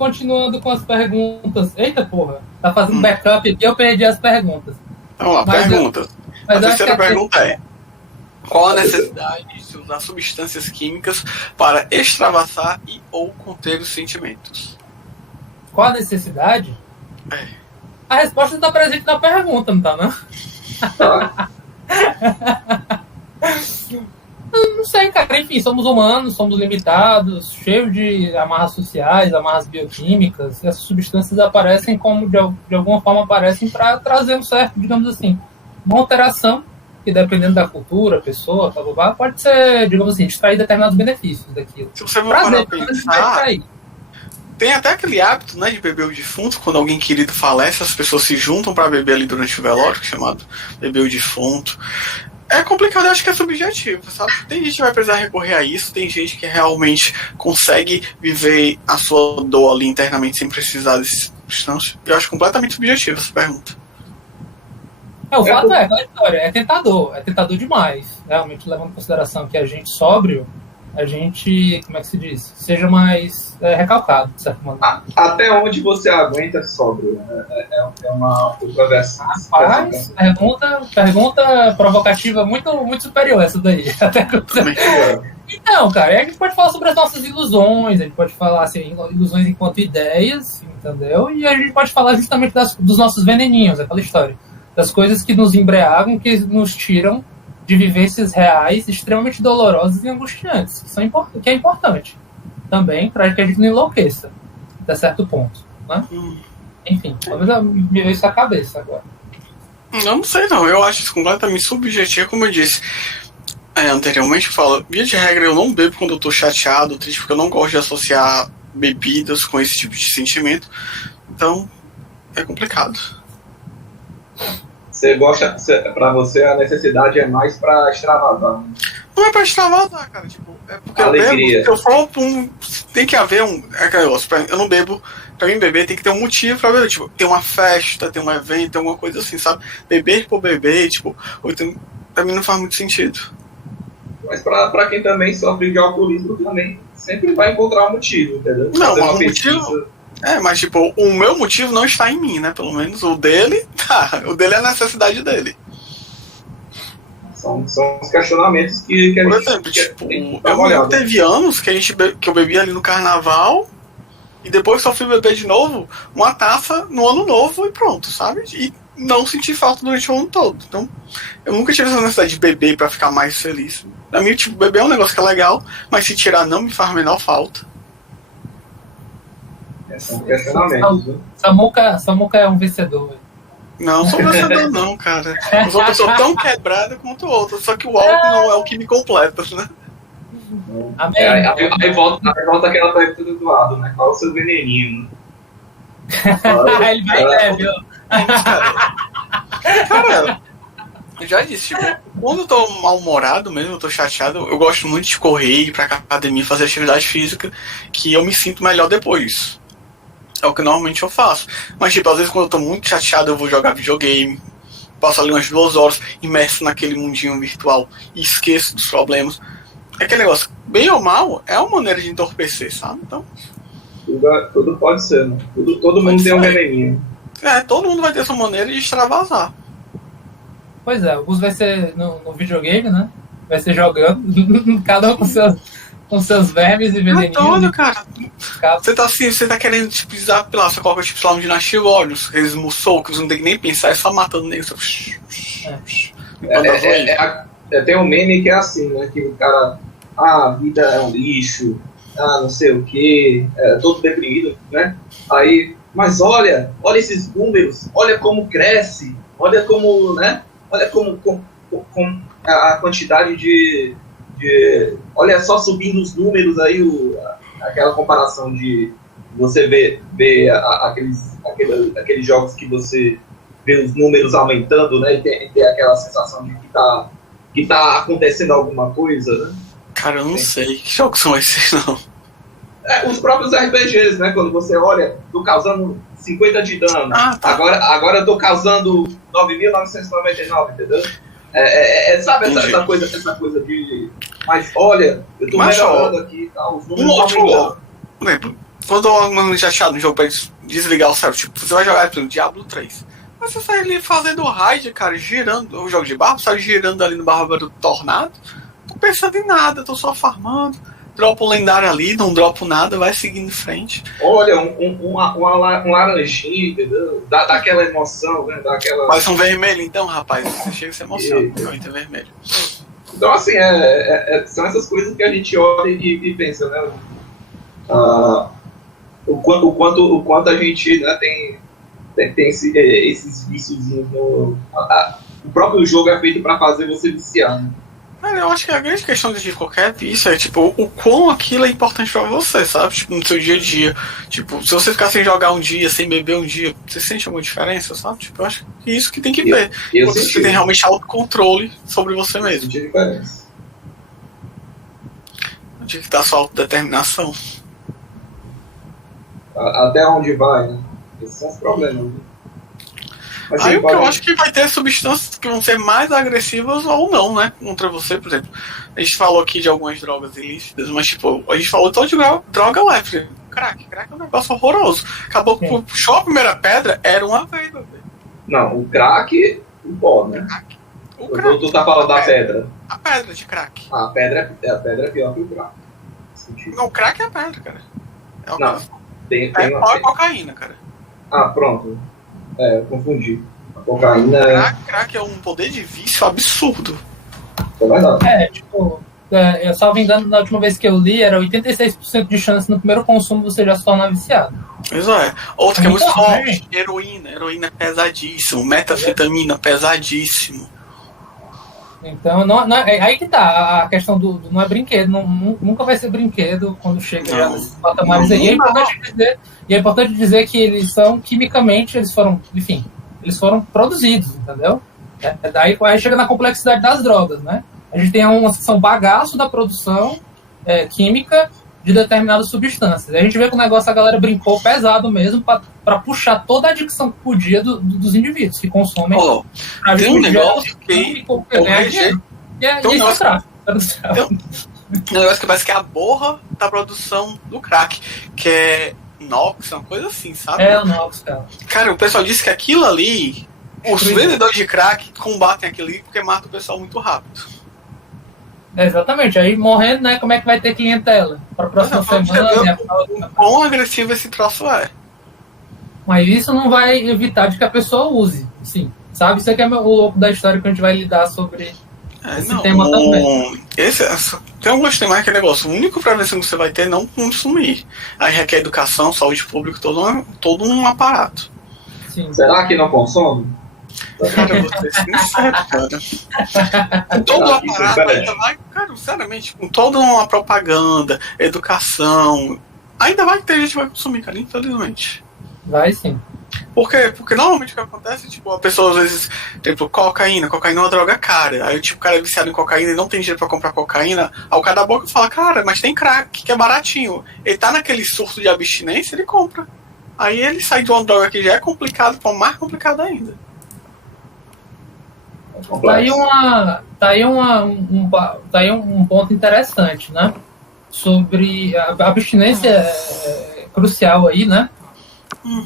continuando com as perguntas. Eita porra, tá fazendo backup aqui, eu perdi as perguntas. Vamos lá, pergunta. A terceira pergunta é: qual a necessidade de se usar substâncias químicas para extravasar e ou conter os sentimentos? Qual a necessidade? A resposta está presente na pergunta, não tá, não? Não sei, cara. Enfim, somos humanos, somos limitados, cheios de amarras sociais, amarras bioquímicas. Essas substâncias aparecem como, de alguma forma, aparecem para trazer um certo, digamos assim, uma alteração que, dependendo da cultura, pessoa, pode ser, digamos assim, extrair determinados benefícios daquilo. Se você for parar pra pensar, tem até aquele hábito, né, de beber o defunto. Quando alguém querido falece, as pessoas se juntam para beber ali durante o velório, chamado beber o defunto. É complicado, eu acho que é subjetivo, sabe? Tem gente que vai precisar recorrer a isso, tem gente que realmente consegue viver a sua dor ali internamente sem precisar desse substância. Eu acho completamente subjetivo essa pergunta. O fato é, aquela história, é tentador demais. Realmente, levando em consideração que a gente sóbrio, a gente, como é que se diz? Seja mais recalcado, de certo modo. Até onde você aguenta sóbrio? É uma outra versão. Rapaz, pergunta provocativa muito superior essa daí. Então, cara, a gente pode falar sobre as nossas ilusões, a gente pode falar assim, ilusões enquanto ideias, entendeu? E a gente pode falar justamente dos nossos veneninhos, aquela história. Das coisas que nos embriagam, que nos tiram de vivências reais extremamente dolorosas e angustiantes, que é importante também para que a gente não enlouqueça até certo ponto, né? Enfim, talvez me veio isso à cabeça agora. Não sei não, eu acho isso completamente subjetivo, como eu disse anteriormente. Eu falo, via de regra, eu não bebo quando eu tô chateado, triste, porque eu não gosto de associar bebidas com esse tipo de sentimento, então é complicado. Você gosta, pra você a necessidade é mais pra extravasar. Não é pra extravasar, cara. Tipo, é porque alegria. eu for tem que haver aquele negócio. Eu não bebo. Pra mim beber tem que ter um motivo pra beber. Tipo, tem uma festa, tem um evento, tem alguma coisa assim, sabe? Beber por beber, tipo, pra mim não faz muito sentido. Mas pra quem também sofre de alcoolismo também, sempre vai encontrar um motivo, entendeu? Não, mas o motivo. Mas tipo, o meu motivo não está em mim, né? Pelo menos o dele, tá. O dele é a necessidade dele. São os questionamentos que por exemplo, tipo, eu lembro que teve anos que eu bebi ali no carnaval e depois só fui beber de novo uma taça no ano novo e pronto, sabe? E não senti falta durante o ano todo. Então, eu nunca tive essa necessidade de beber pra ficar mais feliz. Pra mim, tipo, beber é um negócio que é legal, mas se tirar não me faz a menor falta. São questionamentos, viu? Samuca é um vencedor. Não sou vencedor não, cara. Eu sou uma pessoa tão quebrada quanto outra, só que o álcool não é o que me completa, né? Aí volta aquela pergunta do Eduardo, né? Qual é o seu veneninho? Ele vai viu? Cara, eu já disse, tipo, quando eu tô mal-humorado mesmo, eu tô chateado, eu gosto muito de correr, ir pra academia, fazer atividade física, que eu me sinto melhor depois. É o que normalmente eu faço. Mas, tipo, às vezes quando eu tô muito chateado, eu vou jogar videogame, passo ali umas 2 horas imerso naquele mundinho virtual e esqueço dos problemas. É aquele negócio, bem ou mal, é uma maneira de entorpecer, sabe? Então, tudo pode ser, né? Todo mundo tem um veneninho. Todo mundo vai ter sua maneira de extravasar. Pois é, alguns vai ser no videogame, né? Vai ser jogando, cada um com seus vermes e veneninhos. Antônio, cara. Você tá querendo, tipo, usar, você coloca, tipo, lá um dinastia olhos, aqueles musou que você não tem que nem pensar, é só matando nele. Tem um meme que é assim, né? Que o cara, a vida é um lixo, não sei o que, todo deprimido, né? Aí, mas olha esses números, olha como cresce, olha como, né? Olha como a quantidade de olha só subindo os números aí, aquela comparação de você ver aqueles jogos que você vê os números aumentando, né, e tem aquela sensação de que tá acontecendo alguma coisa, né? Cara, eu não sei. Que jogos são esses, não? Os próprios RPGs, né, quando você olha, tô causando 50 de dano, tá. agora eu tô causando 9.999, entendeu? Sabe essa coisa de... Mas olha, eu tô melhorando aqui, tá? Os números aumentando. Por exemplo, quando eu já chateado no jogo pra desligar o cérebro, tipo, você vai jogar, por exemplo, Diablo 3. Mas você sai ali fazendo raid, cara, girando, o jogo de barro, sai girando ali no Bárbaro Tornado, tô pensando em nada, tô só farmando, dropo um lendário ali, não dropo nada, vai seguindo em frente. Olha, um laranjinho, entendeu? Dá aquela emoção, né? Dá aquela... Faz um vermelho então, rapaz, você chega a se emociona, muito vermelho. Então, assim, são essas coisas que a gente olha e pensa, né? O quanto a gente, né, tem esses viciozinhos o próprio jogo é feito para fazer você viciar, né? Eu acho que a grande questão de qualquer vício é, tipo, o quão aquilo é importante pra você, sabe? Tipo, no seu dia a dia. Tipo, se você ficar sem jogar um dia, sem beber um dia, você sente alguma diferença, sabe? Tipo, eu acho que é isso que tem que ver. Você tem realmente autocontrole sobre você mesmo. Senti diferença. Onde que tá a sua autodeterminação? Até onde vai, né? Esses são os problemas, né? Mas, aí o que eu acho que vai ter substâncias que vão ser mais agressivas ou não, né? Contra você, por exemplo. A gente falou aqui de algumas drogas ilícitas, mas tipo, a gente falou só de droga leve. Crack é um negócio horroroso. Acabou que puxou a primeira pedra, era uma vez, meu Deus. Não, o crack, o pó, né? O crack. Tu tá falando da pedra. A pedra de crack. A pedra é pior que o crack. Não, o crack é a pedra, cara. Tem pó e cocaína, cara. Pronto. Eu confundi. A cocaína... Crack é um poder de vício absurdo. É verdade. Tipo... eu só me engano, na última vez que eu li, era 86% de chance no primeiro consumo você já se tornar viciado. Isso é. Outra que é muito forte, heroína. Heroína é pesadíssimo. Metafetamina, pesadíssimo. Então, aí que tá, a questão do não é brinquedo, nunca vai ser brinquedo quando chega já nesses patamares aí. E é importante dizer que eles são, quimicamente, eles foram produzidos, entendeu? Daí aí chega na complexidade das drogas, né? A gente tem uma seção bagaço da produção química de determinadas substâncias. A gente vê que o negócio a galera brincou pesado mesmo para puxar toda a adicção que podia dos indivíduos que consomem. Tem um negócio que eu rejeito. Tem um negócio que parece que é a borra da produção do crack, que é Nox, uma coisa assim, sabe? É o Nox, cara. Cara, o pessoal disse que aquilo ali, os vendedores de crack combatem aquilo ali porque mata o pessoal muito rápido. Exatamente, aí morrendo, né? Como é que vai ter clientela para a próxima semana? Quão agressivo esse troço é. Mas isso não vai evitar de que a pessoa use, sim. Sabe? Isso aqui é o louco da história que a gente vai lidar sobre esse tema também. Tem alguns temas que é negócio. A única prevenção que você vai ter é não consumir. Aí requer educação, saúde pública, todo um aparato. Sim. Será que não consome? Cara, eu vou ser sincero, cara. Todo o aparato ainda vai, cara, sinceramente, com toda uma propaganda, educação, ainda vai ter gente que vai consumir, cara, infelizmente. Vai sim. Por quê? Porque normalmente o que acontece, tipo, a pessoa às vezes, tipo, cocaína é uma droga cara. Aí tipo, o cara é viciado em cocaína e não tem dinheiro pra comprar cocaína, aí o cara da boca fala, cara, mas tem crack, que é baratinho. Ele tá naquele surto de abstinência, ele compra. Aí ele sai de uma droga que já é complicada pra mais complicada ainda. Tá aí um ponto interessante, né? Sobre a abstinência é crucial aí, né?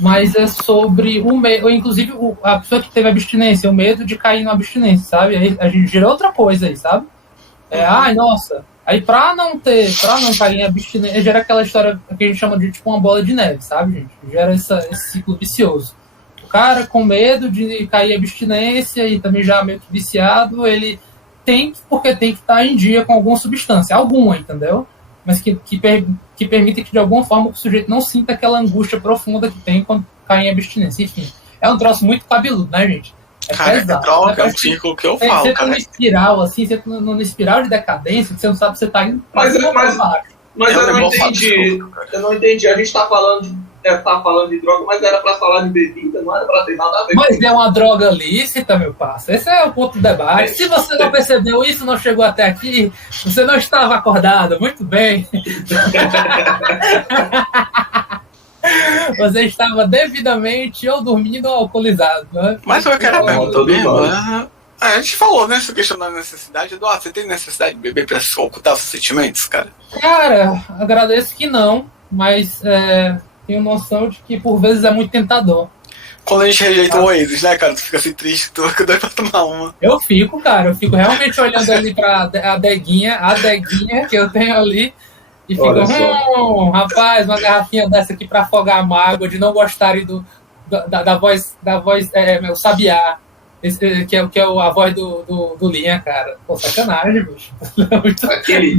Mas é sobre o medo, inclusive a pessoa que teve abstinência, o medo de cair na abstinência, sabe? Aí a gente gera outra coisa aí, sabe? Nossa, aí pra não cair em abstinência, gera aquela história que a gente chama de tipo uma bola de neve, sabe, gente? Gera esse ciclo vicioso. O cara com medo de cair em abstinência e também já meio que viciado, ele porque tem que estar em dia com alguma substância, entendeu? Mas que permite que de alguma forma o sujeito não sinta aquela angústia profunda que tem quando cai em abstinência. Enfim, é um troço muito cabeludo, né, gente? Pesado. É um círculo que eu falo, você cara. Você espiral, assim, você numa espiral de decadência, que você não sabe se você tá indo mas eu não entendi. A gente tá falando de droga, mas era pra falar de bebida, não era pra ter nada a ver. Mas é uma droga lícita, meu parceiro. Esse é o ponto do debate. Se você não percebeu isso, não chegou até aqui, você não estava acordado. Muito bem. Você estava devidamente ou dormindo ou alcoolizado, né? Mas eu quero perguntar mesmo. A gente falou nessa questão da necessidade. Eduardo, você tem necessidade de beber pra ocultar seus sentimentos, cara? Cara, agradeço que não. mas tenho noção de que por vezes é muito tentador. Quando a gente rejeita o Oasis, né, cara? Tu fica assim triste, tu fica doido pra tomar uma. Eu fico, cara, eu fico realmente olhando ali pra adeguinha que eu tenho ali e fico, rapaz, uma garrafinha dessa aqui pra afogar a mágoa, de não gostarem da voz, meu sabiá, que é a voz do Linha, cara. Pô, sacanagem, bicho.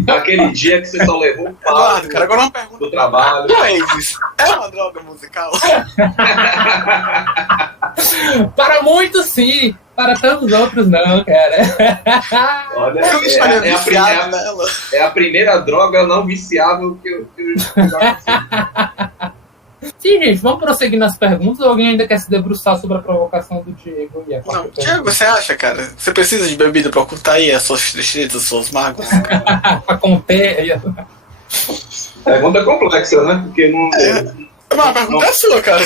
Aquele dia que você só levou um pau Eduardo, cara, agora uma pergunta do trabalho. Oasis é uma droga musical? Para muitos, sim. Para tantos outros, não, cara. Olha, nela. é a primeira droga não viciável que eu já consegui. Sim, gente, vamos prosseguir nas perguntas ou alguém ainda quer se debruçar sobre a provocação do Diego? Não, Diego, você acha, cara? Você precisa de bebida pra ocultar aí as suas tristezas, as suas mágoas? Pra conter. Pergunta complexa, né? Porque não. Mas a pergunta é sua, cara.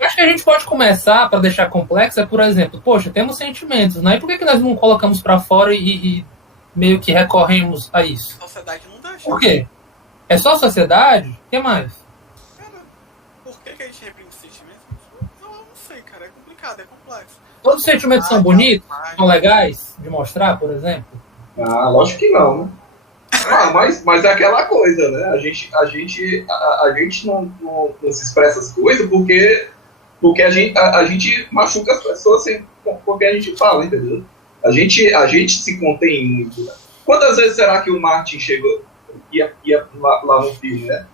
Acho que a gente pode começar, para deixar complexa, por exemplo, poxa, temos sentimentos, né? E por que nós não colocamos para fora e meio que recorremos a isso? A sociedade não deixa. Por quê? É só a sociedade? O que mais? Cara, por que a gente reprime sentimentos? Não sei, cara. É complicado, é complexo. Todos os sentimentos são bonitos? São legais de mostrar, por exemplo? Ah, lógico que não, né? Mas é aquela coisa, né? A gente não se expressa as coisas porque a gente machuca as pessoas porque a gente fala, entendeu? A gente se contém muito. Né? Quantas vezes será que o Martin ia lá no filme, né?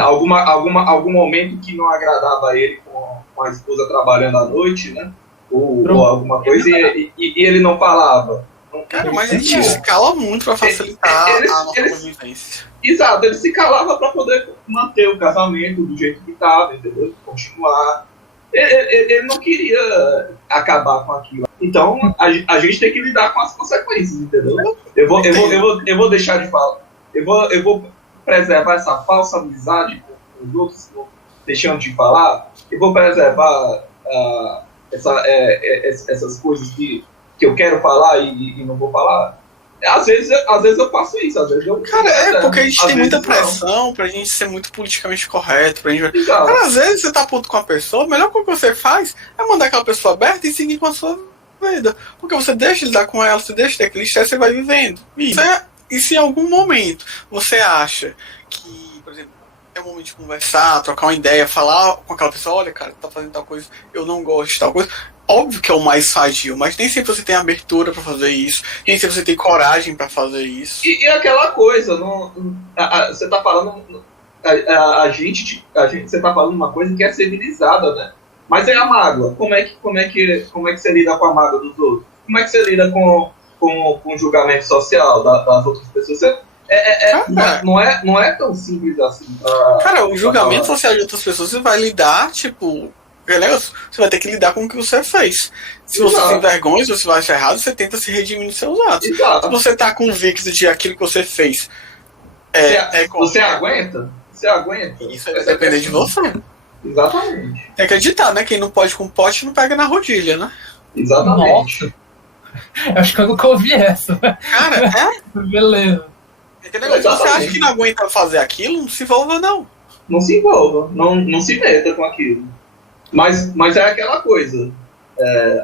Algum momento que não agradava ele com a esposa trabalhando à noite, né? Ou alguma coisa, e ele não falava. Cara, mas a gente se cala muito pra facilitar a nossa convivência. Exato, ele se calava pra poder manter o casamento do jeito que estava, entendeu? Continuar. Ele não queria acabar com aquilo. Então, a gente tem que lidar com as consequências, entendeu? Eu vou deixar de falar. Eu vou preservar essa falsa amizade com os outros, deixando de falar. Eu vou preservar essas coisas que eu quero falar e não vou falar. Às vezes eu faço isso, às vezes eu... Cara, porque a gente tem muita pressão pra gente ser muito politicamente correto. Cara, às vezes você tá puto com a pessoa, a melhor coisa que você faz é mandar aquela pessoa aberta e seguir com a sua vida. Porque você deixa de lidar com ela, você deixa de ter aquele estresse, você vai vivendo. E se em algum momento você acha que, por exemplo, é o momento de conversar, trocar uma ideia, falar com aquela pessoa, olha, cara, tá fazendo tal coisa, eu não gosto de tal coisa... Óbvio que é o mais sadio, mas nem sempre você tem abertura pra fazer isso, nem sempre você tem coragem pra fazer isso. E aquela coisa, você tá falando, você tá falando uma coisa que é civilizada, né? Mas é a mágoa. Como é que você lida com a mágoa dos outros? Como é que você lida com o julgamento social das outras pessoas? Não é tão simples assim. Cara, o julgamento social de outras pessoas você vai lidar, tipo... Você vai ter que lidar com o que você fez. Se você tem vergonha, se você vai achar errado, você tenta se redimir nos seus atos. Exato. Se você tá convicto de aquilo que você fez você aguenta? Você aguenta? Isso vai depender de você. Exatamente. Tem que acreditar, né? Quem não pode com pote não pega na rodilha, né? Exatamente. Nossa. Acho que eu nunca ouvi essa. Cara, Beleza. Se você acha que não aguenta fazer aquilo, não se envolva, não. Não se envolva. Não se meta com aquilo. Mas é aquela coisa.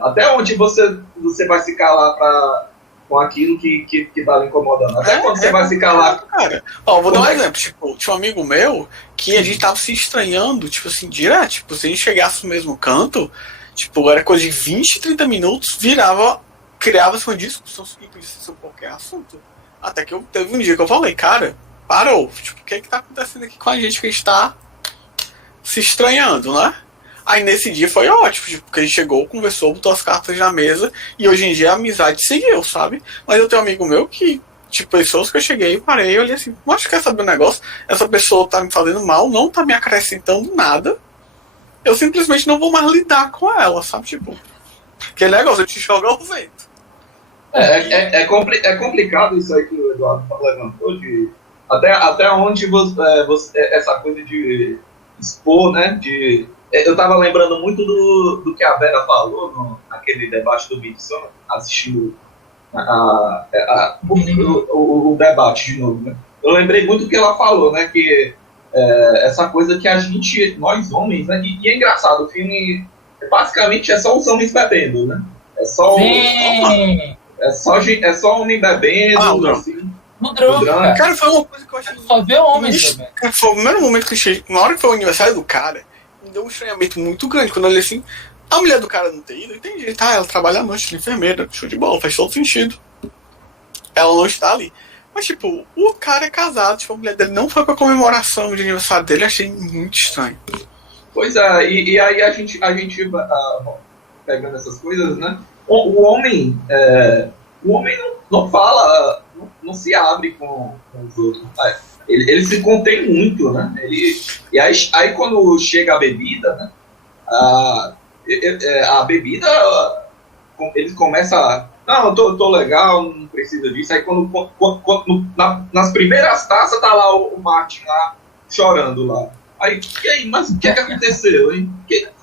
Até onde você vai se calar com aquilo que tá lhe incomodando? Até quando você vai se calar? Cara, vou dar um exemplo. Tipo, tinha um amigo meu que a gente tava se estranhando, tipo assim, direto. Tipo, se a gente chegasse no mesmo canto, tipo, era coisa de 20, 30 minutos, criava-se uma discussão sobre qualquer assunto. Até que teve um dia que eu falei, cara, parou. Tipo, o que tá acontecendo aqui com a gente que a gente tá se estranhando, né? Aí nesse dia foi ótimo, tipo, porque a gente chegou, conversou, botou as cartas na mesa e hoje em dia a amizade seguiu, sabe? Mas eu tenho um amigo meu que, tipo, pessoas que eu cheguei, parei e olhei assim, mas quer saber um negócio? Essa pessoa tá me fazendo mal, não tá me acrescentando nada, eu simplesmente não vou mais lidar com ela, sabe? Tipo, aquele negócio, eu te jogo ao vento. É complicado isso aí que o Eduardo levantou, até onde essa coisa de expor, né, eu tava lembrando muito do que a Vera falou naquele debate do Midson, assistindo o debate de novo, né? Eu lembrei muito do que ela falou, né? Que essa coisa que nós homens, né? E é engraçado, o filme basicamente é só os homens bebendo, né? É só, Sim. é só homem bebendo, assim. No drama, Cara, foi uma coisa que eu achei. Só vê homens bebendo. Cara, foi o primeiro momento que eu cheguei. Na hora que foi o aniversário do cara, me deu um estranhamento muito grande. Quando eu olhei assim, a mulher do cara não tem ido, eu entendi. Tá, ela trabalha à noite, de enfermeira, show de bola, faz todo sentido. Ela não está ali. Mas, tipo, o cara é casado, tipo, a mulher dele não foi pra comemoração de aniversário dele, eu achei muito estranho. Pois é, e aí a gente pegando essas coisas, né? O homem não fala, não se abre com os outros. Ele se contém muito, né? E aí quando chega a bebida, né? A bebida, eles começam a... Não, eu tô legal, não precisa disso. Aí nas primeiras taças tá lá o Martin lá, chorando lá. Aí, e aí, mas o que aconteceu, hein?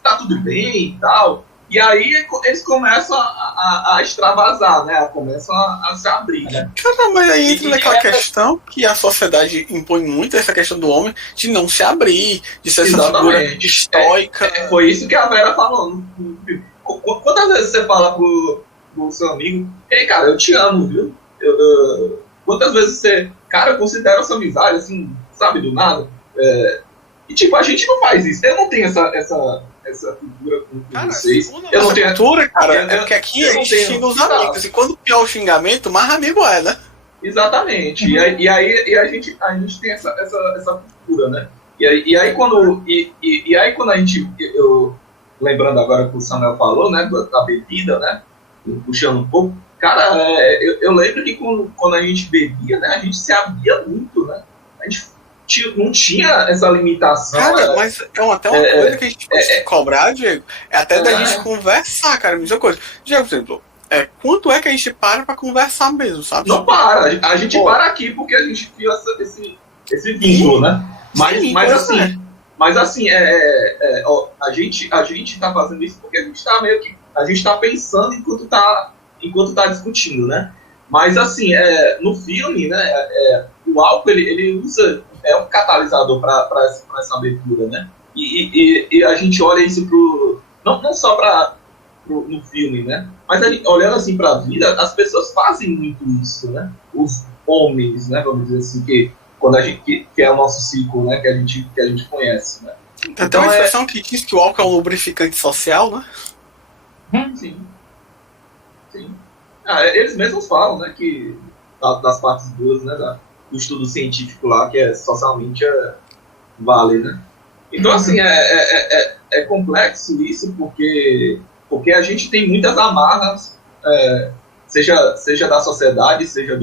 Tá tudo bem e tal. E aí eles começam a extravasar, né? Começam a se abrir. Né? Cara, mas aí entra naquela questão que a sociedade impõe muito essa questão do homem de não se abrir, de ser essa figura estoica. Foi isso que a Vera falou. Quantas vezes você fala pro seu amigo, ei, cara, eu te amo, viu? Quantas vezes você... Cara, eu considero essa amizade, assim, sabe, do nada. E, tipo, a gente não faz isso. Eu não tenho essa figura com vocês. Eu não tenho cultura, cara. É porque aqui a gente xinga os amigos. E quando pior o xingamento, mais amigo é, né? Exatamente. E aí a gente tem essa cultura, né? E aí quando a gente... lembrando agora que o Samuel falou, né? Da bebida, né? Puxando um pouco. Cara, eu lembro que quando a gente bebia, né? A gente se abria muito, né? A gente não tinha essa limitação. Cara, mas até uma coisa que a gente pode cobrar, Diego, é até da gente conversar, cara, mesma coisa. Diego, por exemplo, quanto é que a gente para pra conversar mesmo, sabe? Não para, a gente para aqui porque a gente cria esse vínculo, né? Mas assim, a gente tá fazendo isso porque a gente tá meio que... A gente tá pensando enquanto tá discutindo, né? Mas assim, no filme, né? O álcool, ele usa... É um catalisador para essa abertura, né? E a gente olha isso não só no filme, né? Mas olhando assim para a vida, as pessoas fazem muito isso, né? Os homens, né? Vamos dizer assim, que é o nosso ciclo, né? Que a gente conhece, né? Tem até uma expressão que diz que o álcool é um lubrificante social, né? Sim. Eles mesmos falam, né? Que das partes boas, né? Do estudo científico lá, que socialmente vale, né? Então, assim, é complexo isso, porque a gente tem muitas amarras, seja da sociedade, seja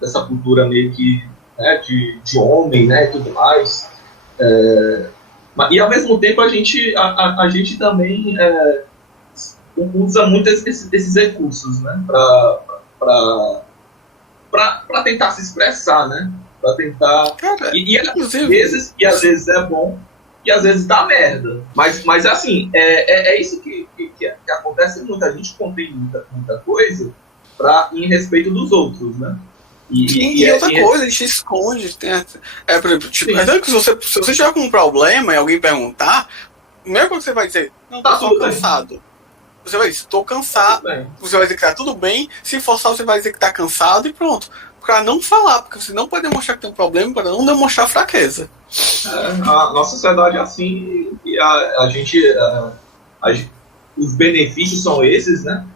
dessa cultura meio que, né, de homem, né, e tudo mais. E, ao mesmo tempo, a gente também usa muito esses recursos, né, para tentar se expressar, né? Para tentar... Cara, e às vezes é bom, e às vezes dá merda. Mas assim, é isso que acontece muito. A gente contém muita coisa em respeito dos outros, né? E outra coisa, a gente esconde. Por exemplo, se você tiver com um problema e alguém perguntar, a primeira coisa que você vai dizer, não, tá tô cansado. Você vai dizer, estou cansado. Você vai dizer que tá tudo bem. Se forçar, você vai dizer que tá cansado e pronto. Pra não falar, porque você não pode demonstrar que tem um problema, para não demonstrar fraqueza. A nossa sociedade é assim, e os benefícios são esses, né?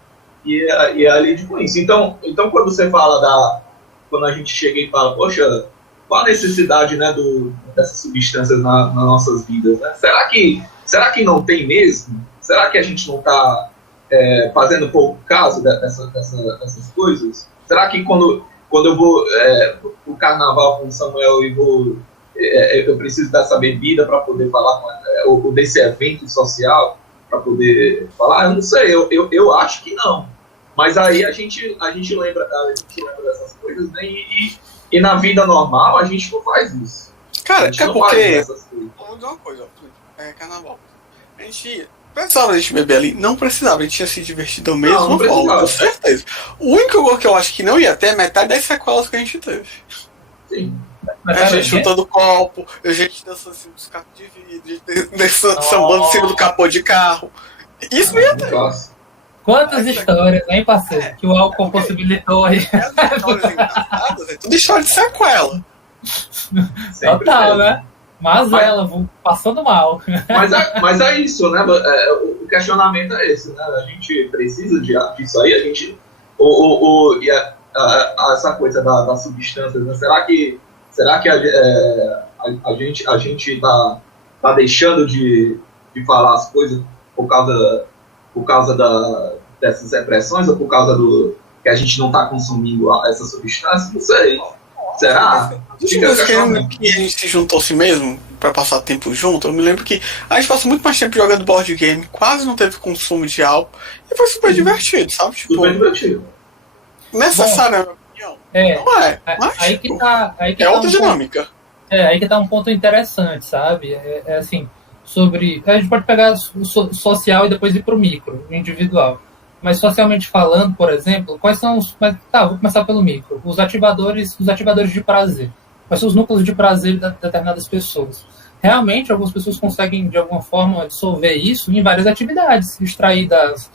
E a lide com isso. Então quando você fala quando a gente chega e fala, poxa, qual a necessidade, né, dessas substâncias nas nossas vidas, né? Será que não tem mesmo? Será que a gente não está fazendo pouco caso dessas coisas? Será que quando eu vou pro carnaval com o Samuel e eu preciso dessa bebida para poder falar ou desse evento social para poder falar? Eu não sei, eu acho que não. Mas aí a gente lembra dessas coisas, né? E na vida normal a gente não faz isso. Cara, é porque... Vou dizer uma coisa, carnaval. A gente... Precisava a gente beber ali? Não precisava, a gente tinha se divertido da mesma forma, com certeza. O único que eu acho que não ia ter é metade das sequelas que a gente teve. Sim. Mas A sabe gente o quê? chutando copo, a gente dançando em cima dos carros de vidro, a gente dançando, sambando em cima do capô de carro. Isso ia ter. Nossa. Quantas histórias, hein, parceiro? Que o álcool possibilitou aí. As histórias engraçadas, é tudo história de sequela. Sempre Total, teve. né? Mas ela, passando mal. Mas é isso, né? O questionamento é esse, né? A gente precisa disso aí, a gente. Essa coisa das substâncias, né? Será que a gente tá deixando de falar as coisas por causa dessas repressões ou por causa do que a gente não está consumindo essa substância? Não sei. Será? Fica que a gente se juntou assim mesmo pra passar tempo junto. Eu me lembro que a gente passou muito mais tempo jogando board game, quase não teve consumo de álcool e foi super divertido, sabe? Tipo, Super divertido. necessário, na minha opinião. Não é. Mas, Aí que tá, aí que é tá outra dinâmica. aí que tá um ponto interessante, sabe? É assim, sobre. A gente pode pegar o social e depois ir pro micro, o individual. Mas socialmente falando, por exemplo, quais são os. Tá, vou começar pelo micro. Os ativadores de prazer. Quais são os núcleos de prazer de determinadas pessoas? Realmente, algumas pessoas conseguem, de alguma forma, dissolver isso em várias atividades, extrair das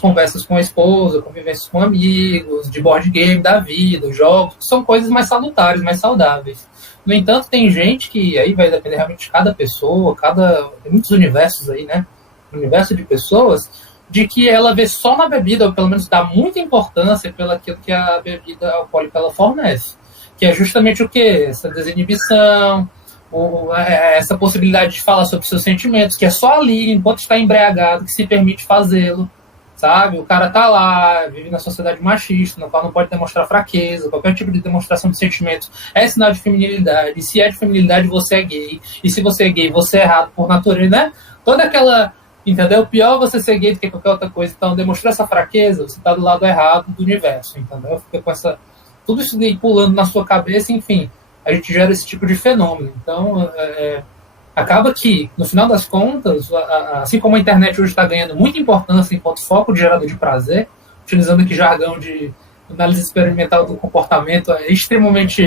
conversas com a esposa, convivências com amigos, de board game, da vida, jogos, que são coisas mais salutares, mais saudáveis. No entanto, tem gente que aí vai depender realmente de cada pessoa, tem muitos universos aí, né? Universo de pessoas, de que ela vê só na bebida, ou pelo menos dá muita importância pelo aquilo que a bebida alcoólica ela fornece. Que é justamente o quê? Essa desinibição, essa possibilidade de falar sobre seus sentimentos, que é só ali, enquanto está embriagado, que se permite fazê-lo, sabe? O cara tá lá, vive na sociedade machista, no qual não pode demonstrar fraqueza, qualquer tipo de demonstração de sentimentos é sinal de feminilidade, e se é de feminilidade, você é gay, e se você é gay, você é errado por natureza, né? Toda aquela, entendeu? Pior você ser gay do que qualquer outra coisa, então demonstrar essa fraqueza, você tá do lado errado do universo, entendeu? Fica com tudo isso daí pulando na sua cabeça, enfim, a gente gera esse tipo de fenômeno. Então, acaba que, no final das contas, assim como a internet hoje está ganhando muita importância enquanto foco de gerador de prazer, utilizando aqui jargão de análise experimental do comportamento, é extremamente,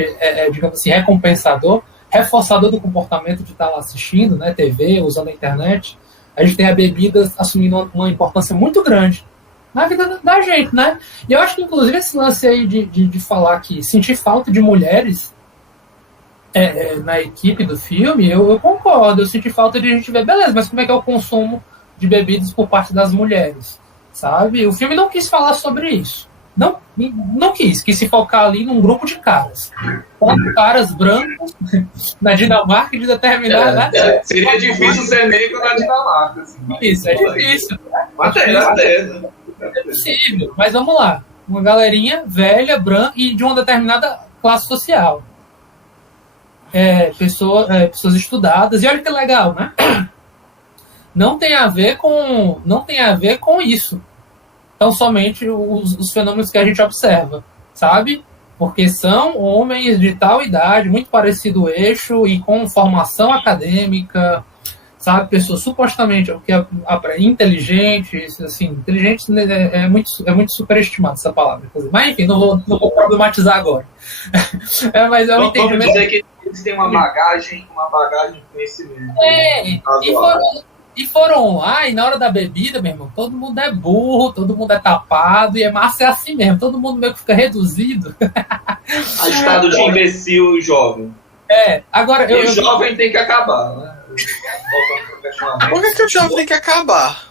digamos assim, recompensador, reforçador do comportamento de estar lá assistindo, né, TV, usando a internet, a gente tem a bebida assumindo uma importância muito grande na vida da gente, né? E eu acho que, inclusive, esse lance aí de falar que sentir falta de mulheres na equipe do filme, eu concordo. Eu senti falta de a gente ver, beleza, mas como é que é o consumo de bebidas por parte das mulheres, sabe? O filme não quis falar sobre isso. Não quis se focar ali num grupo de caras. 4 caras brancos na Dinamarca de determinada. Seria difícil ser negro na Dinamarca. Assim, isso, é difícil. É possível, mas vamos lá. Uma galerinha velha, branca e de uma determinada classe social. Pessoas estudadas. E olha que legal, né? Não tem a ver com isso. Então, somente os fenômenos que a gente observa, sabe? Porque são homens de tal idade, muito parecido eixo e com formação acadêmica, sabe? Pessoas supostamente inteligentes, assim, inteligentes é muito superestimado essa palavra. Mas, enfim, não vou problematizar agora. Mas eu entendi. Vamos dizer que eles têm uma bagagem de conhecimento. E foram lá, e na hora da bebida, meu irmão, todo mundo é burro, todo mundo é tapado, e massa é assim mesmo, todo mundo meio que fica reduzido. A estado de imbecil jovem. Agora... O jovem tem que acabar, né? Por que o jovem tem que acabar?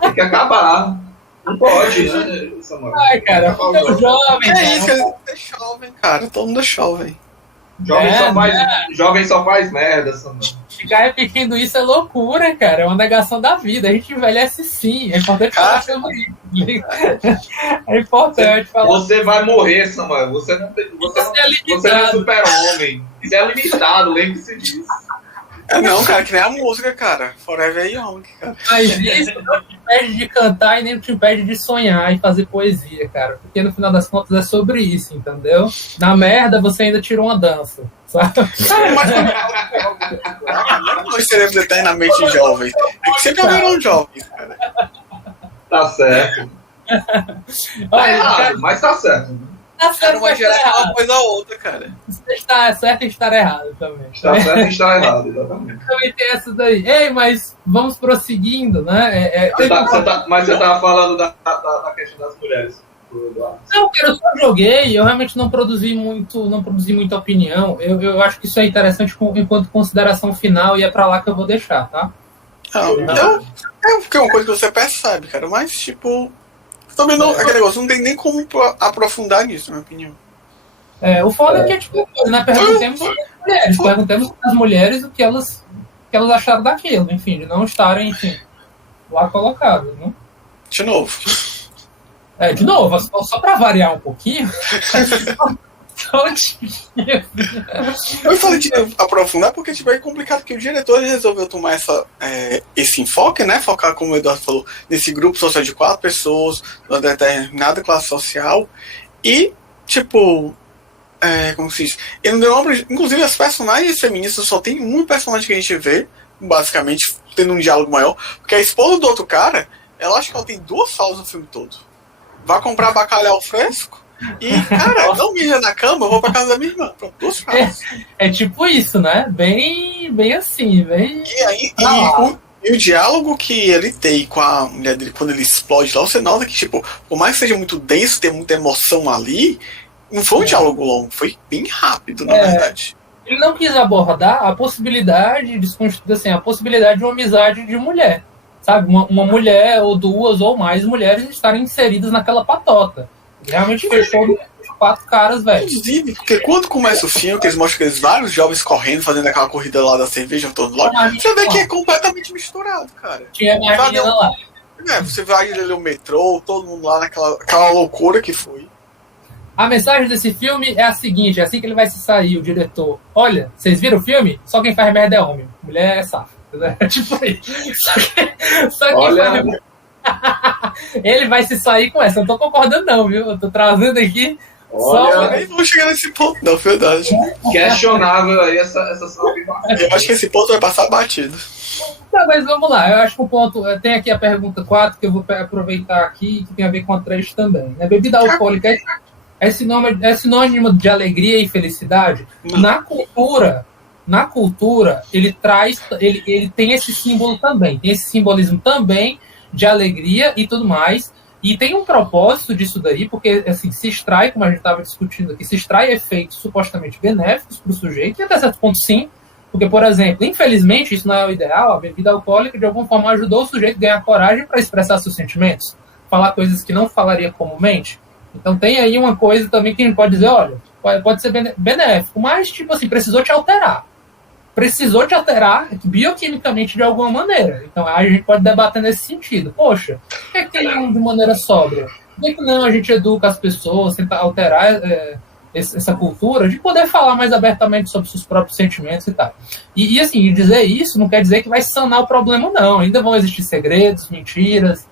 Tem que acabar. Não pode, né? Ai, cara, o jovem... Isso, é jovem, cara, todo mundo é jovem. Jovem só faz merda, Samuel. Ficar repetindo isso é loucura, cara. É uma negação da vida. A gente envelhece sim. É importante falar sobre isso. É importante falar. Você vai morrer, Samuel. Você não é super-homem. Você é limitado, lembre-se disso. Não, cara, que nem a música, cara. Forever Young, cara. Mas isso não te impede de cantar e nem te impede de sonhar e fazer poesia, cara. Porque no final das contas é sobre isso, entendeu? Na merda você ainda tira uma dança, sabe? Nós seremos eternamente jovens. Sempre haverão jovens, cara. Tá certo. Tá errado, mas tá certo. Tá certo, uma mas tá geração errado. uma coisa ou outra, cara. Você está certo e estar errado também. Está certo e está errado, exatamente. Também tem essa daí. Ei, mas vamos prosseguindo, né? Mas você estava falando da questão das mulheres. Não, cara, eu só joguei, eu realmente não produzi muita opinião. Eu acho que isso é interessante enquanto consideração final e é pra lá que eu vou deixar, tá? Então, porque é uma coisa que você percebe, cara, mas tipo. Também não, aquele negócio não tem nem como aprofundar nisso, na minha opinião. O foda é que é tipo coisa, né? Perguntemos às mulheres o que elas acharam daquilo, enfim, de não estarem, enfim, lá colocadas, né? De novo. De novo, só pra variar um pouquinho. Eu falei de aprofundar porque tipo, é complicado que o diretor resolveu tomar esse enfoque, né? Focar, como o Eduardo falou, nesse grupo social de 4 pessoas, uma determinada classe social. E, tipo, como se diz? Ele não deu nome. Inclusive, as personagens feministas só tem um personagem que a gente vê, basicamente, tendo um diálogo maior. Porque a esposa do outro cara, ela acha que ela tem 2 falas no filme todo. Vai comprar bacalhau fresco. E, cara, não mija na cama, eu vou pra casa da minha irmã. Pronto, 2 frases. É tipo isso, né? Bem assim, bem. E o diálogo que ele tem com a mulher dele quando ele explode lá, você nota que, tipo, por mais que seja muito denso, ter muita emoção ali, não foi um diálogo longo, foi bem rápido, na verdade. Ele não quis abordar a possibilidade a possibilidade de uma amizade de mulher. Sabe? Uma mulher ou 2 ou mais mulheres estarem inseridas naquela patota. Realmente fechou 4 caras, velho. Inclusive, porque quando começa o filme, que eles mostram aqueles vários jovens correndo, fazendo aquela corrida lá da cerveja, todo logo, você vê que é completamente misturado, cara. Tinha mais menina lá. Você vai ali o metrô, todo mundo lá naquela loucura que foi. A mensagem desse filme é a seguinte, é assim que ele vai se sair, o diretor. Olha, vocês viram o filme? Só quem faz merda é homem. Mulher é safra. Tipo aí. Só quem faz merda. Ele vai se sair com essa. Eu não tô concordando, não, viu? Eu tô trazendo aqui. Eu nem vou chegar nesse ponto, não, verdade. Questionável aí essa Eu acho que esse ponto vai passar batido. Não, mas vamos lá. Eu acho que o ponto. Tem aqui a pergunta 4, que eu vou aproveitar aqui, que tem a ver com a 3 também. Né? Bebida alcoólica é sinônimo de alegria e felicidade? Na cultura, ele tem esse símbolo também. Tem esse simbolismo também de alegria e tudo mais, e tem um propósito disso daí, porque assim, se extrai, como a gente estava discutindo aqui, se extrai efeitos supostamente benéficos para o sujeito, e até certo ponto sim, porque, por exemplo, infelizmente, isso não é o ideal, a bebida alcoólica de alguma forma ajudou o sujeito a ganhar coragem para expressar seus sentimentos, falar coisas que não falaria comumente. Então tem aí uma coisa também que a gente pode dizer, olha, pode ser benéfico, mas tipo assim, precisou te alterar bioquimicamente de alguma maneira. Então a gente pode debater nesse sentido. Poxa, por que tem de maneira sóbria? Por que não a gente educa as pessoas, tenta alterar essa cultura de poder falar mais abertamente sobre seus próprios sentimentos e tal? E assim, dizer isso não quer dizer que vai sanar o problema, não. Ainda vão existir segredos, mentiras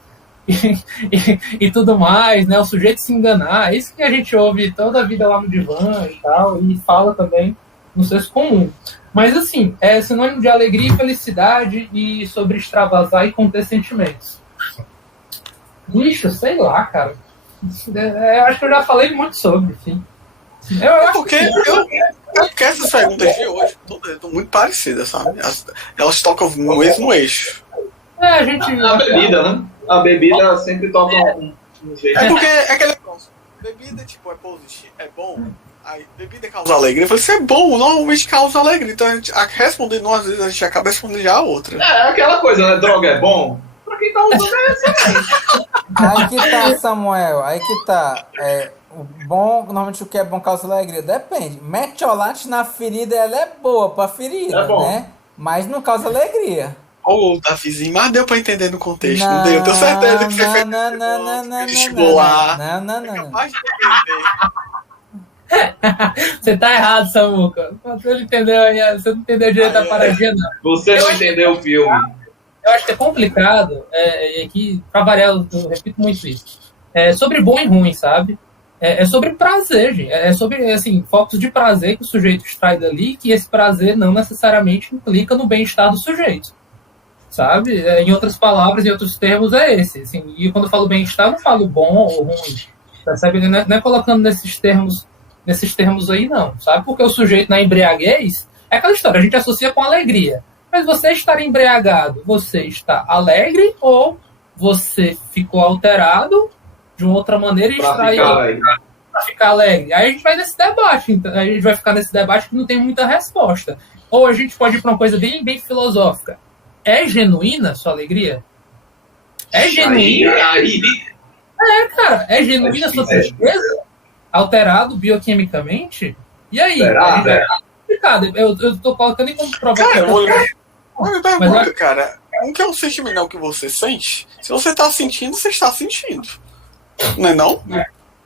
e tudo mais, né? O sujeito se enganar. É isso que a gente ouve toda a vida lá no divã e tal, e fala também no senso comum. Mas, assim, é sinônimo de alegria e felicidade e sobre extravasar e conter sentimentos. Bicho, sei lá, cara. Acho que eu já falei muito sobre, enfim. Porque essas perguntas de hoje todas estão muito parecidas, sabe? Elas tocam no mesmo eixo. A bebida, né? A bebida sempre toca um jeito. É porque é aquele negócio. Bebida, tipo, é positivo, é bom. Aí, bebida causa alegria. Eu falei, isso é bom, normalmente causa alegria. Então, respondendo, às vezes, a gente acaba respondendo já a outra. É aquela coisa, né? Droga é bom? Pra quem tá usando é excelente. Aí que tá, Samuel. Aí que tá. O bom, normalmente o que é bom causa alegria. Depende. Metiolate na ferida, ela é boa pra ferida, né? Mas não causa alegria. Ou da vizinha, mas deu pra entender no contexto. Não deu, eu tenho certeza que você fez. Não. Você tá errado, Samuca. Você não entendeu direito a paradinha, não. Você não entendeu o filme. Eu acho que é complicado, que, pra variar, eu repito muito isso. É sobre bom e ruim, sabe? É sobre prazer, gente. É sobre, assim, focos de prazer que o sujeito extrai dali, que esse prazer não necessariamente implica no bem-estar do sujeito. Sabe? Em outras palavras, em outros termos, é esse. Assim, e quando eu falo bem-estar, eu não falo bom ou ruim. percebe? Ele não é colocando nesses termos aí, não, sabe? Porque o sujeito na embriaguez é aquela história, a gente associa com alegria. Mas você estar embriagado, você está alegre ou você ficou alterado de uma outra maneira e extraiu para ficar alegre? Aí a gente vai nesse debate, então, a gente vai ficar nesse debate que não tem muita resposta. Ou a gente pode ir para uma coisa bem, bem filosófica. É genuína a sua alegria? É genuína? Cara, é genuína a sua tristeza? Alterado bioquimicamente? E aí? Eu tô colocando em como provocação. Cara, me pergunta, cara, o que é um sentimento não que você sente? Se você tá sentindo, você está sentindo. Não é não?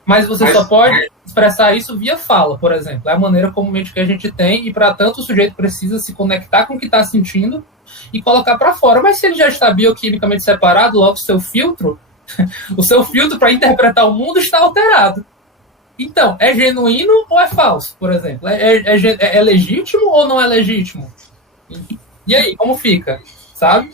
Mas você só pode expressar isso via fala, por exemplo. É a maneira comumente que a gente tem, e para tanto o sujeito precisa se conectar com o que está sentindo e colocar para fora. Mas se ele já está bioquimicamente separado, logo o seu filtro para interpretar o mundo está alterado. Então, é genuíno ou é falso, por exemplo? É legítimo ou não é legítimo? E aí, como fica? Sabe?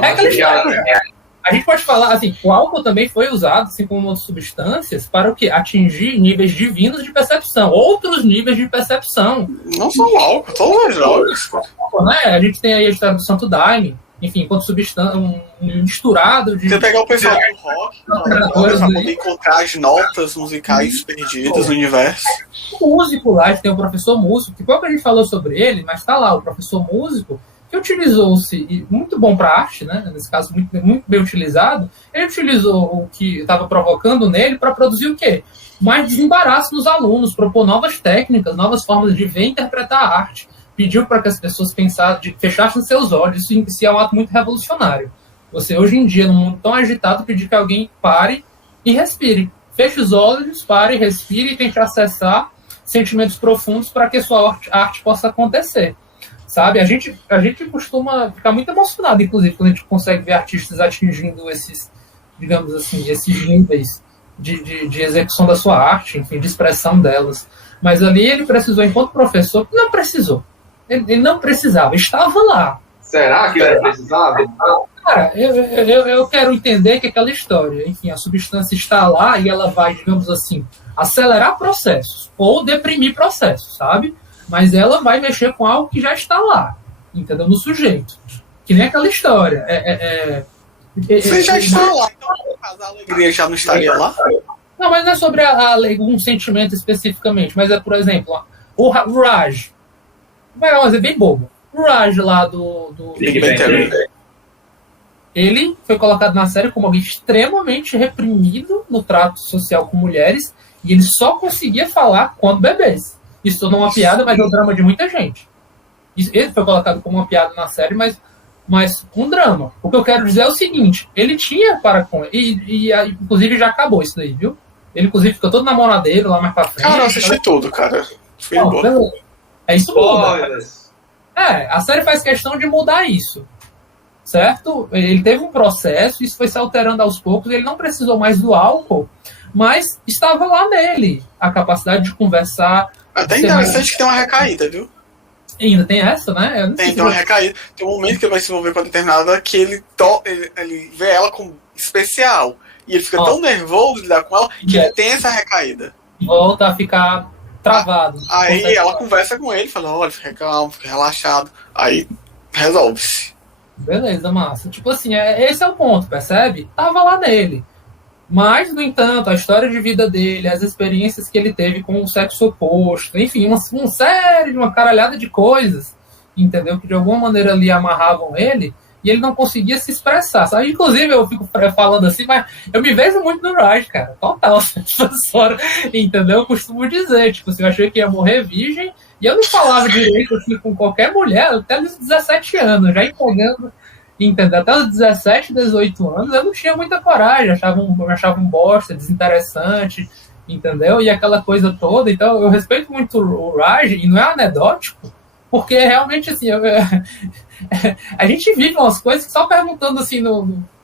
É aquela história. A gente pode falar, assim, o álcool também foi usado, assim como outras substâncias, para o quê? Atingir níveis divinos de percepção, outros níveis de percepção. Não só o álcool, todas as drogas. Né? A gente tem aí a história do Santo Daime, enfim, enquanto substância, um misturado de... Você pegar o pessoal do rock, para poder encontrar as notas musicais perdidas no universo. O músico lá, a gente tem um professor músico, que pouco a gente falou sobre ele, mas está lá, o professor músico, que utilizou-se, muito bom para arte, né? Nesse caso, muito, muito bem utilizado, ele utilizou o que estava provocando nele para produzir o quê? Mais desembaraço nos alunos, propor novas técnicas, novas formas de ver e interpretar a arte. Pediu para que as pessoas fechassem seus olhos. Isso é um ato muito revolucionário. Você, hoje em dia, num mundo tão agitado, pedir que alguém pare e respire. Feche os olhos, pare, respire e tente acessar sentimentos profundos para que a sua arte possa acontecer. Sabe? A gente costuma ficar muito emocionado, inclusive, quando a gente consegue ver artistas atingindo esses, digamos assim, esses níveis de execução da sua arte, enfim, de expressão delas. Mas ali ele precisou, enquanto professor, não precisou. Ele não precisava, estava lá. Será que ele precisava? Cara, eu quero entender que aquela história, enfim, a substância está lá e ela vai, digamos assim, acelerar processos ou deprimir processos, sabe? Mas ela vai mexer com algo que já está lá, entendeu? No sujeito. Que nem aquela história. Você já está lá, então no caso a alegria já não estaria lá? Não, mas não é sobre um sentimento especificamente, mas é, por exemplo, o Raj. Vai dar um exemplo bem bobo. O Raj lá do Big Bang Theory. Ele foi colocado na série como alguém extremamente reprimido no trato social com mulheres, e ele só conseguia falar quando bebês. Isso tornou uma piada, mas é um drama de muita gente. Ele foi colocado como uma piada na série, mas um drama. O que eu quero dizer é o seguinte: ele tinha para com ele, e inclusive já acabou isso daí, viu? Ele, inclusive, ficou todo namoradeiro lá mais pra frente. Cara, eu assisti tudo, cara. É isso muda. A série faz questão de mudar isso. Certo? Ele teve um processo, isso foi se alterando aos poucos, ele não precisou mais do álcool, mas estava lá nele a capacidade de conversar. Até interessante que tem uma recaída, viu? Ainda tem essa, né? Tem uma recaída. Tem um momento que ele vai se envolver com a determinada que ele vê ela como especial. E ele fica tão nervoso de lidar com ela que ele tem essa recaída. Volta a ficar travado. Aí ela conversa com ele, fala, olha, fica calmo, fica relaxado. Aí resolve-se. Beleza, massa. Tipo assim, esse é o ponto, percebe? Tava lá nele. Mas, no entanto, a história de vida dele, as experiências que ele teve com o sexo oposto, enfim, uma caralhada de coisas, entendeu? Que de alguma maneira ali amarravam ele, e ele não conseguia se expressar, sabe? Inclusive, eu fico falando assim, mas eu me vejo muito no Raj, cara. Total, entendeu? Eu costumo dizer, tipo assim, eu achei que ia morrer virgem, e eu não falava direito assim, com qualquer mulher, até os 17 anos, já empolgando, entendeu? Até os 17, 18 anos, eu não tinha muita coragem, achava um bosta, desinteressante, entendeu? E aquela coisa toda. Então, eu respeito muito o Raj, e não é anedótico, porque realmente, assim, a gente vive umas coisas que só perguntando, assim,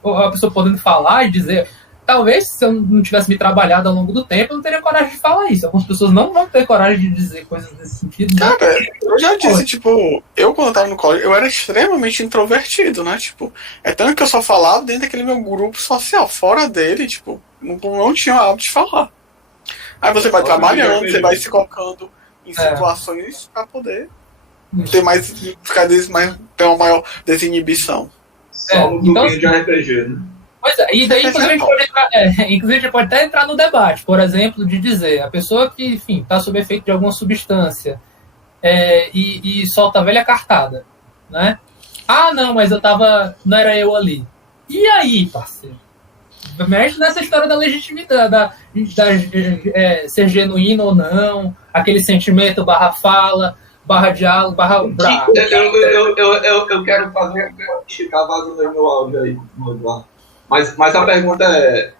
a pessoa podendo falar e dizer... Talvez, se eu não tivesse me trabalhado ao longo do tempo, eu não teria coragem de falar isso. Algumas pessoas não vão ter coragem de dizer coisas nesse sentido. Né? Cara, eu já disse, tipo, eu quando eu tava no colégio, eu era extremamente introvertido, né? Tipo, é tanto que eu só falava dentro daquele meu grupo social. Fora dele, tipo, não tinha hábito de falar. Aí você vai trabalhando, você vai se colocando em situações para poder ter mais, ter uma maior desinibição. Só no então, de RPG, né? Pois é, e daí inclusive a gente pode até entrar no debate, por exemplo, de dizer, a pessoa que, enfim, está sob efeito de alguma substância e solta a velha cartada, né? Ah, não, mas não era eu ali. E aí, parceiro? Mexe nessa história da legitimidade, ser genuíno ou não, aquele sentimento barra fala, barra diálogo, barra... Eu quero fazer esticar vazando aí meu áudio aí. Mas a pergunta é,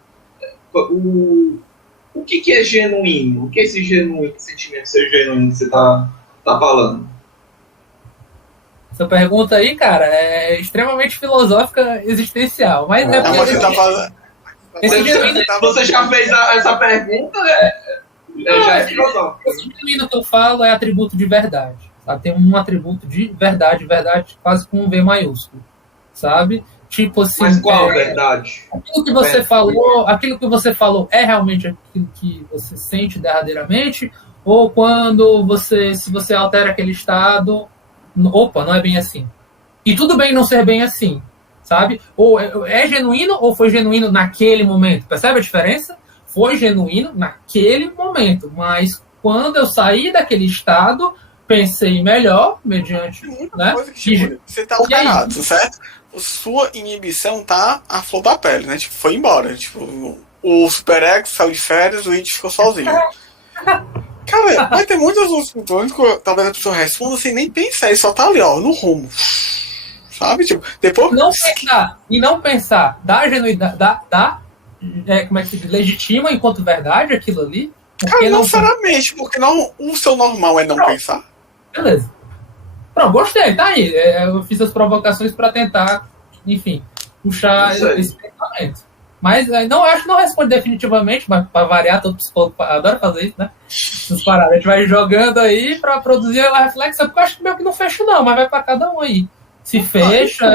o que é genuíno? O que é esse genuíno, esse sentimento ser genuíno que você tá falando? Essa pergunta aí, cara, é extremamente filosófica, existencial. Mas é porque... Você tá falando... Você já fez essa pergunta? Já é filosófico. O genuíno que eu falo é atributo de verdade. Sabe? Tem um atributo de verdade quase com um V maiúsculo. Sabe? Tipo assim, mas qual verdade? Aquilo que você falou é realmente aquilo que você sente derradeiramente? Ou se você altera aquele estado, opa, não é bem assim. E tudo bem não ser bem assim, sabe? Ou é genuíno ou foi genuíno naquele momento? Percebe a diferença? Foi genuíno naquele momento, mas quando eu saí daquele estado, pensei melhor, mediante... né? Coisa que, você tá alterado, certo? Sua inibição tá à flor da pele, né? Tipo, foi embora. Tipo, o Super Ego saiu de férias, o It ficou sozinho. Cara, vai ter muitas outras situações que talvez a pessoa responda sem nem pensar, e só tá ali, ó, no rumo. Sabe? Tipo, depois... não pensar, dá genuidade, como é que se diz? Legitima enquanto verdade aquilo ali? Cara, não necessariamente, porque não, o seu normal é não pensar. Beleza. Pronto, gostei, tá aí. Eu fiz as provocações para tentar, enfim, puxar esse pensamento. Mas não acho que não responde definitivamente, mas para variar, todo psicólogo adora fazer isso, né? Essas paradas. A gente vai jogando aí para produzir a reflexão, porque eu acho que meio que não fecha, não, mas vai para cada um aí. Se fecha,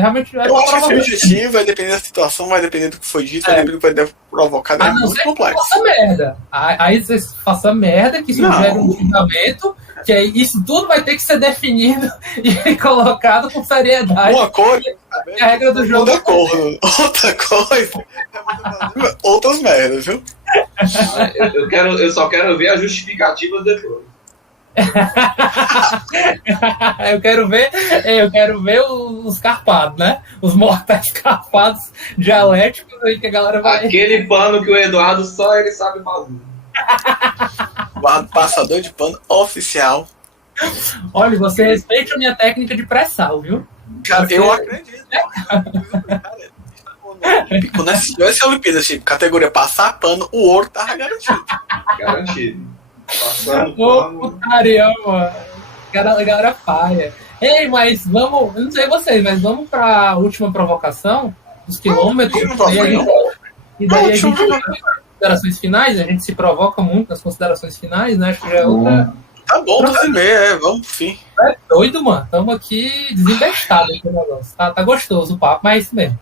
realmente... Eu acho que esse objetivo vai depender da situação, vai depender do que foi dito, vai depender do que vai provocar, é muito complexo. Faça merda. Aí você faça merda, que isso gera um julgamento, que aí isso tudo vai ter que ser definido e colocado com seriedade. Uma coisa é a regra do jogo. Outra coisa outras merdas, viu? Eu só quero ver as justificativas depois. eu quero ver os carpados, né? Os mortais carpados dialéticos aí que a galera vai... Aquele pano que o Eduardo só ele sabe fazer. Passador de pano oficial. Olha, você respeita a minha técnica de pré-sal, viu? Cara, eu acredito. Olímpico, né? Se tivesse a Olimpíada, tipo, categoria passar pano, o ouro tava garantido. Garantido. Putaria, mano. Galera paia. Ei, mas vamos, eu não sei vocês, mas vamos pra última provocação dos quilômetros. E daí a gente vai para considerações finais, a gente se provoca muito nas considerações finais, né? Acho que já é outra. Tá bom, vamos sim. É doido, mano. Estamos aqui desinvestados aqui no negócio. Tá gostoso o papo, mas é isso mesmo.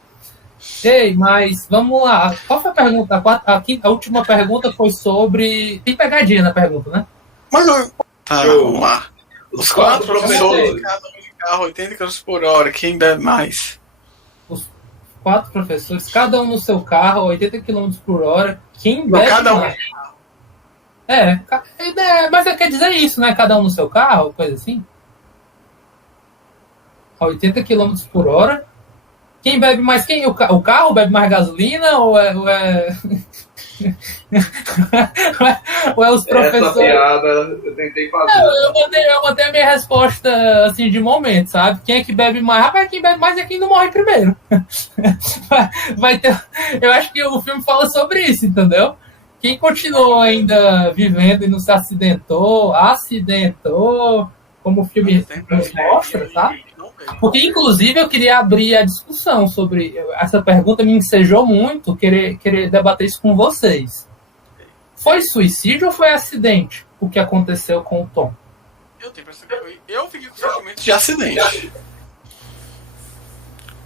Ei, mas vamos lá. Qual foi a pergunta? A última pergunta foi sobre... Tem pegadinha na pergunta, né? Mas vamos lá. Os 4 professores, cada um de carro, 80 km por hora. Quem bebe mais? Os 4 professores, cada um no seu carro, 80 km por hora. Quem bebe cada um. mais? Mas quer dizer isso, né? Cada um no seu carro, coisa assim? A 80 km por hora. Quem bebe mais? Quem? O carro bebe mais gasolina? Ou é os professores? Essa piada eu tentei fazer. Eu botei a minha resposta assim de momento, sabe? Quem é que bebe mais? Rapaz, quem bebe mais é quem não morre primeiro. Vai ter... Eu acho que o filme fala sobre isso, entendeu? Quem continuou ainda vivendo e não se acidentou, como o filme nos mostra, sabe? Porque, inclusive, eu queria abrir a discussão sobre... Essa pergunta me ensejou muito, querer debater isso com vocês. Foi suicídio ou foi acidente o que aconteceu com o Tom? Eu fiquei com sentimento de acidente.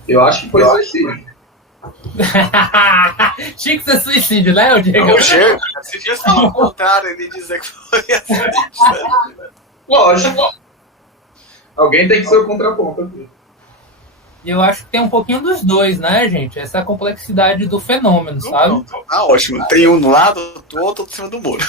Eu acho que foi suicídio. Tinha que ser suicídio, né, o Diego? O Diego, se tivesse falado o contrário, ele ia dizer que foi assim. Lógico. Alguém tem que ser o contraponto aqui. E eu acho que tem um pouquinho dos dois, né, gente? Essa complexidade do fenômeno, sabe? Tá ótimo. Tem um no lado, do outro em cima do muro.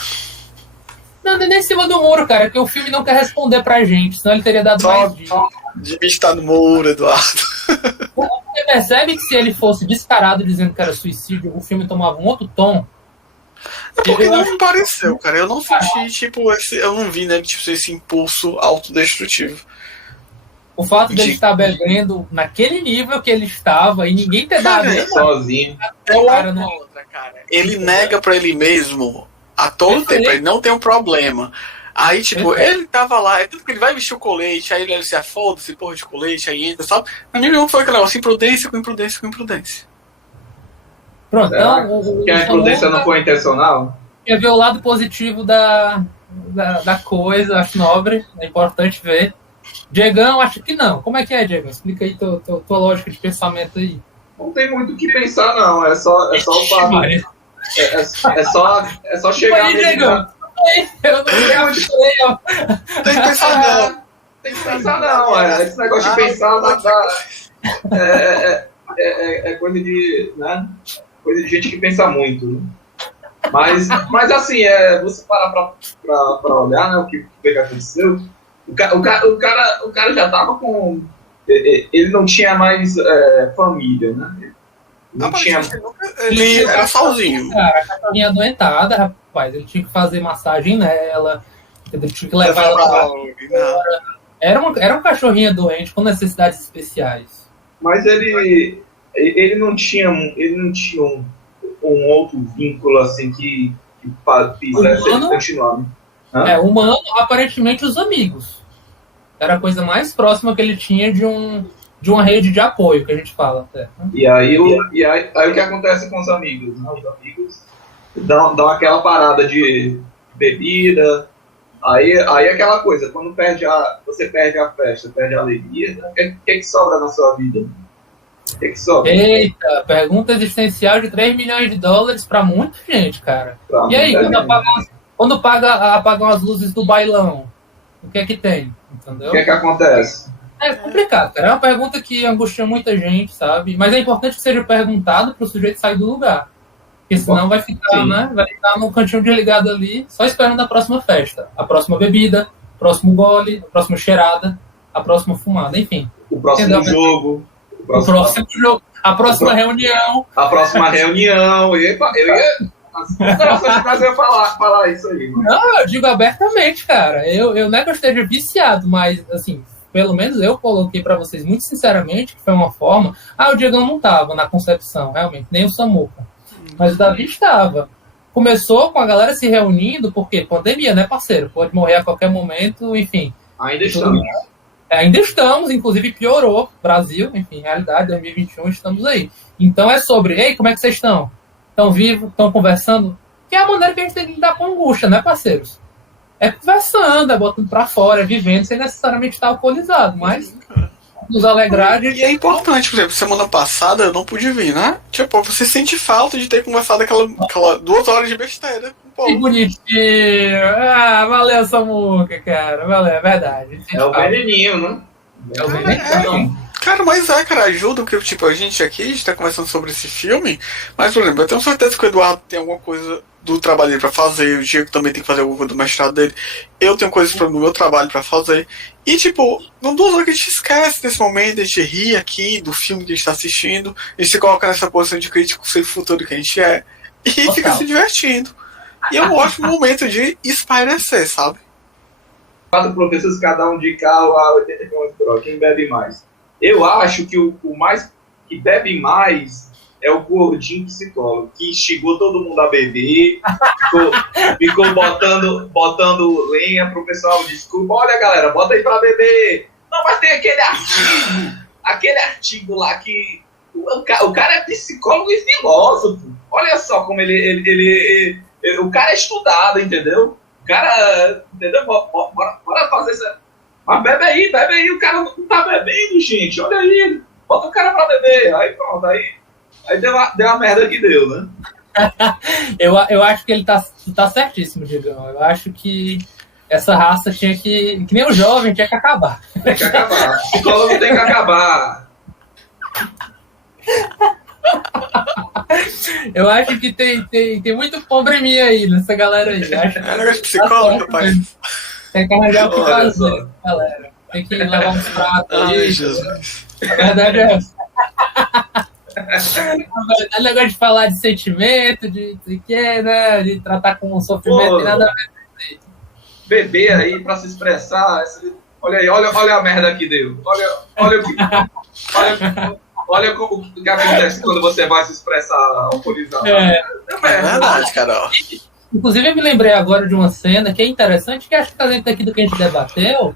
Não, nem em cima do muro, cara, porque o filme não quer responder pra gente, senão ele teria dado mais dias. De bicho tá no muro, Eduardo. Você percebe que se ele fosse descarado dizendo que era suicídio, o filme tomava um outro tom? É porque não me pareceu, cara. Eu não senti, tipo, eu não vi, né, tipo, esse impulso autodestrutivo. O fato dele estar bebendo naquele nível que ele estava e ninguém ter dado ele sozinho. Cara, não. Ele nega pra ele mesmo a todo tempo, ele não tem um problema. Aí, tipo, ele tava lá, é tudo que ele vai vestir o colete, aí ele se foda-se, porra de colete, aí entra, sabe? Mas nenhum foi aquele negócio, imprudência com imprudência com imprudência. Pronto, então. Que a imprudência não foi intencional? Quer ver o lado positivo da coisa, acho nobre, é importante ver. Diegão, acho que não. Como é que é, Diegão? Explica aí tua lógica de pensamento aí. Não tem muito o que pensar, não. É só o fato. É só chegar aí, Diegão. Eu não tem que pensar, não. Tem que pensar, não. Esse negócio de pensar é coisa de, né? Coisa de gente que pensa muito, né? Mas assim, você parar pra olhar, né, o que aconteceu. O cara já tava com. Ele não tinha mais família, né? Não tinha. Ele era sozinho. Cara, a cachorrinha adoentada, rapaz. Ele tinha que fazer massagem nela. Ele tinha que levar ela pra... Era um cachorrinho doente com necessidades especiais. Mas ele não tinha um outro vínculo assim que fizesse ele continuar. Né? Humano, aparentemente os amigos. Era a coisa mais próxima que ele tinha de uma rede de apoio, que a gente fala. E aí o que acontece com os amigos? Né? Os amigos dão aquela parada de bebida. Aí aquela coisa, quando você perde a festa, perde a alegria, né? O que sobra na sua vida? O que sobra? Eita, pergunta existencial de $3 milhões para muita gente, cara. E aí, quando apagam as luzes do bailão, o que é que tem? Entendeu? O que é que acontece? É complicado, cara. É uma pergunta que angustia muita gente, sabe? Mas é importante que seja perguntado para o sujeito sair do lugar. Porque senão vai ficar, né? Vai ficar no cantinho desligado ali, só esperando a próxima festa, a próxima bebida, o próximo gole, a próxima cheirada, a próxima fumada, enfim. O próximo jogo. O próximo jogo. A próxima reunião. A próxima reunião. Eu ia falar isso aí. Mano. Não, eu digo abertamente, cara. Eu não é que eu esteja viciado, mas, assim, pelo menos eu coloquei pra vocês muito sinceramente que foi uma forma. O Diegão não tava na concepção, realmente, nem o Samuca. Mas o Davi estava. Começou com a galera se reunindo, porque pandemia, né, parceiro? Pode morrer a qualquer momento, enfim. Ainda estamos. Ainda estamos, inclusive piorou. Brasil, enfim, realidade, 2021, estamos aí. Então é sobre, ei, como é que vocês estão? Estão vivos? Estão conversando? Que é a maneira que a gente tem que lidar com angústia, né, parceiros? É conversando, é botando pra fora, é vivendo, sem necessariamente estar alcoolizado, mas nos alegrar. E é importante, por exemplo, semana passada eu não pude vir, né? Tipo, você sente falta de ter conversado aquela 2 horas de besteira. Que bonitinho. Valeu, Samuca, cara. Valeu, é verdade. É o veneninho, né? É o veneninho. Cara, mas cara, ajuda que, tipo, a gente tá conversando sobre esse filme, mas, por exemplo, eu tenho certeza que o Eduardo tem alguma coisa do trabalho dele pra fazer, o Diego também tem que fazer alguma coisa do mestrado dele, eu tenho coisas no meu trabalho pra fazer, e, tipo, não 2 horas que a gente esquece desse momento, a gente ri aqui do filme que a gente tá assistindo, a gente se coloca nessa posição de crítico sem futuro que a gente é, e fica se divertindo. E é um ótimo momento de espairecer, sabe? 4 professores, cada um de carro a 80 km por hora. Quem bebe mais? Eu acho que o mais que bebe mais é o gordinho psicólogo, que instigou todo mundo a beber, ficou botando lenha pro pessoal. Desculpa, olha galera, bota aí pra beber. Não, mas tem aquele artigo lá que o cara é psicólogo e filósofo. Olha só como o cara é estudado, entendeu? O cara, entendeu? Bora fazer isso. Mas bebe aí, o cara não tá bebendo, gente. Olha aí, bota o cara pra beber. Aí pronto, aí Aí deu a merda que deu, né? Eu acho que tu tá certíssimo, Diegão. Eu acho que essa raça tinha que nem o jovem, tinha que acabar. Tem que acabar. A escola não tem que acabar. Eu acho que tem muito probleminha aí nessa galera aí. Acho que negócio de psicólogo, rapaz. tem que arranjar o que Olha fazer, só. galera. Tem que lavar uns pratos Ai, aí. Jesus. A verdade é essa. É negócio de falar de sentimento, de que, né? De tratar com sofrimento, Pô, tem nada a ver. Beber aí pra se expressar. Olha aí, olha a merda que deu. Olha o que. Olha o que acontece quando você vai se expressar alcoolizado. É. É É merda. verdade, Carol. Inclusive, eu me lembrei agora de uma cena que é interessante, que acho que está dentro daqui do que a gente debateu,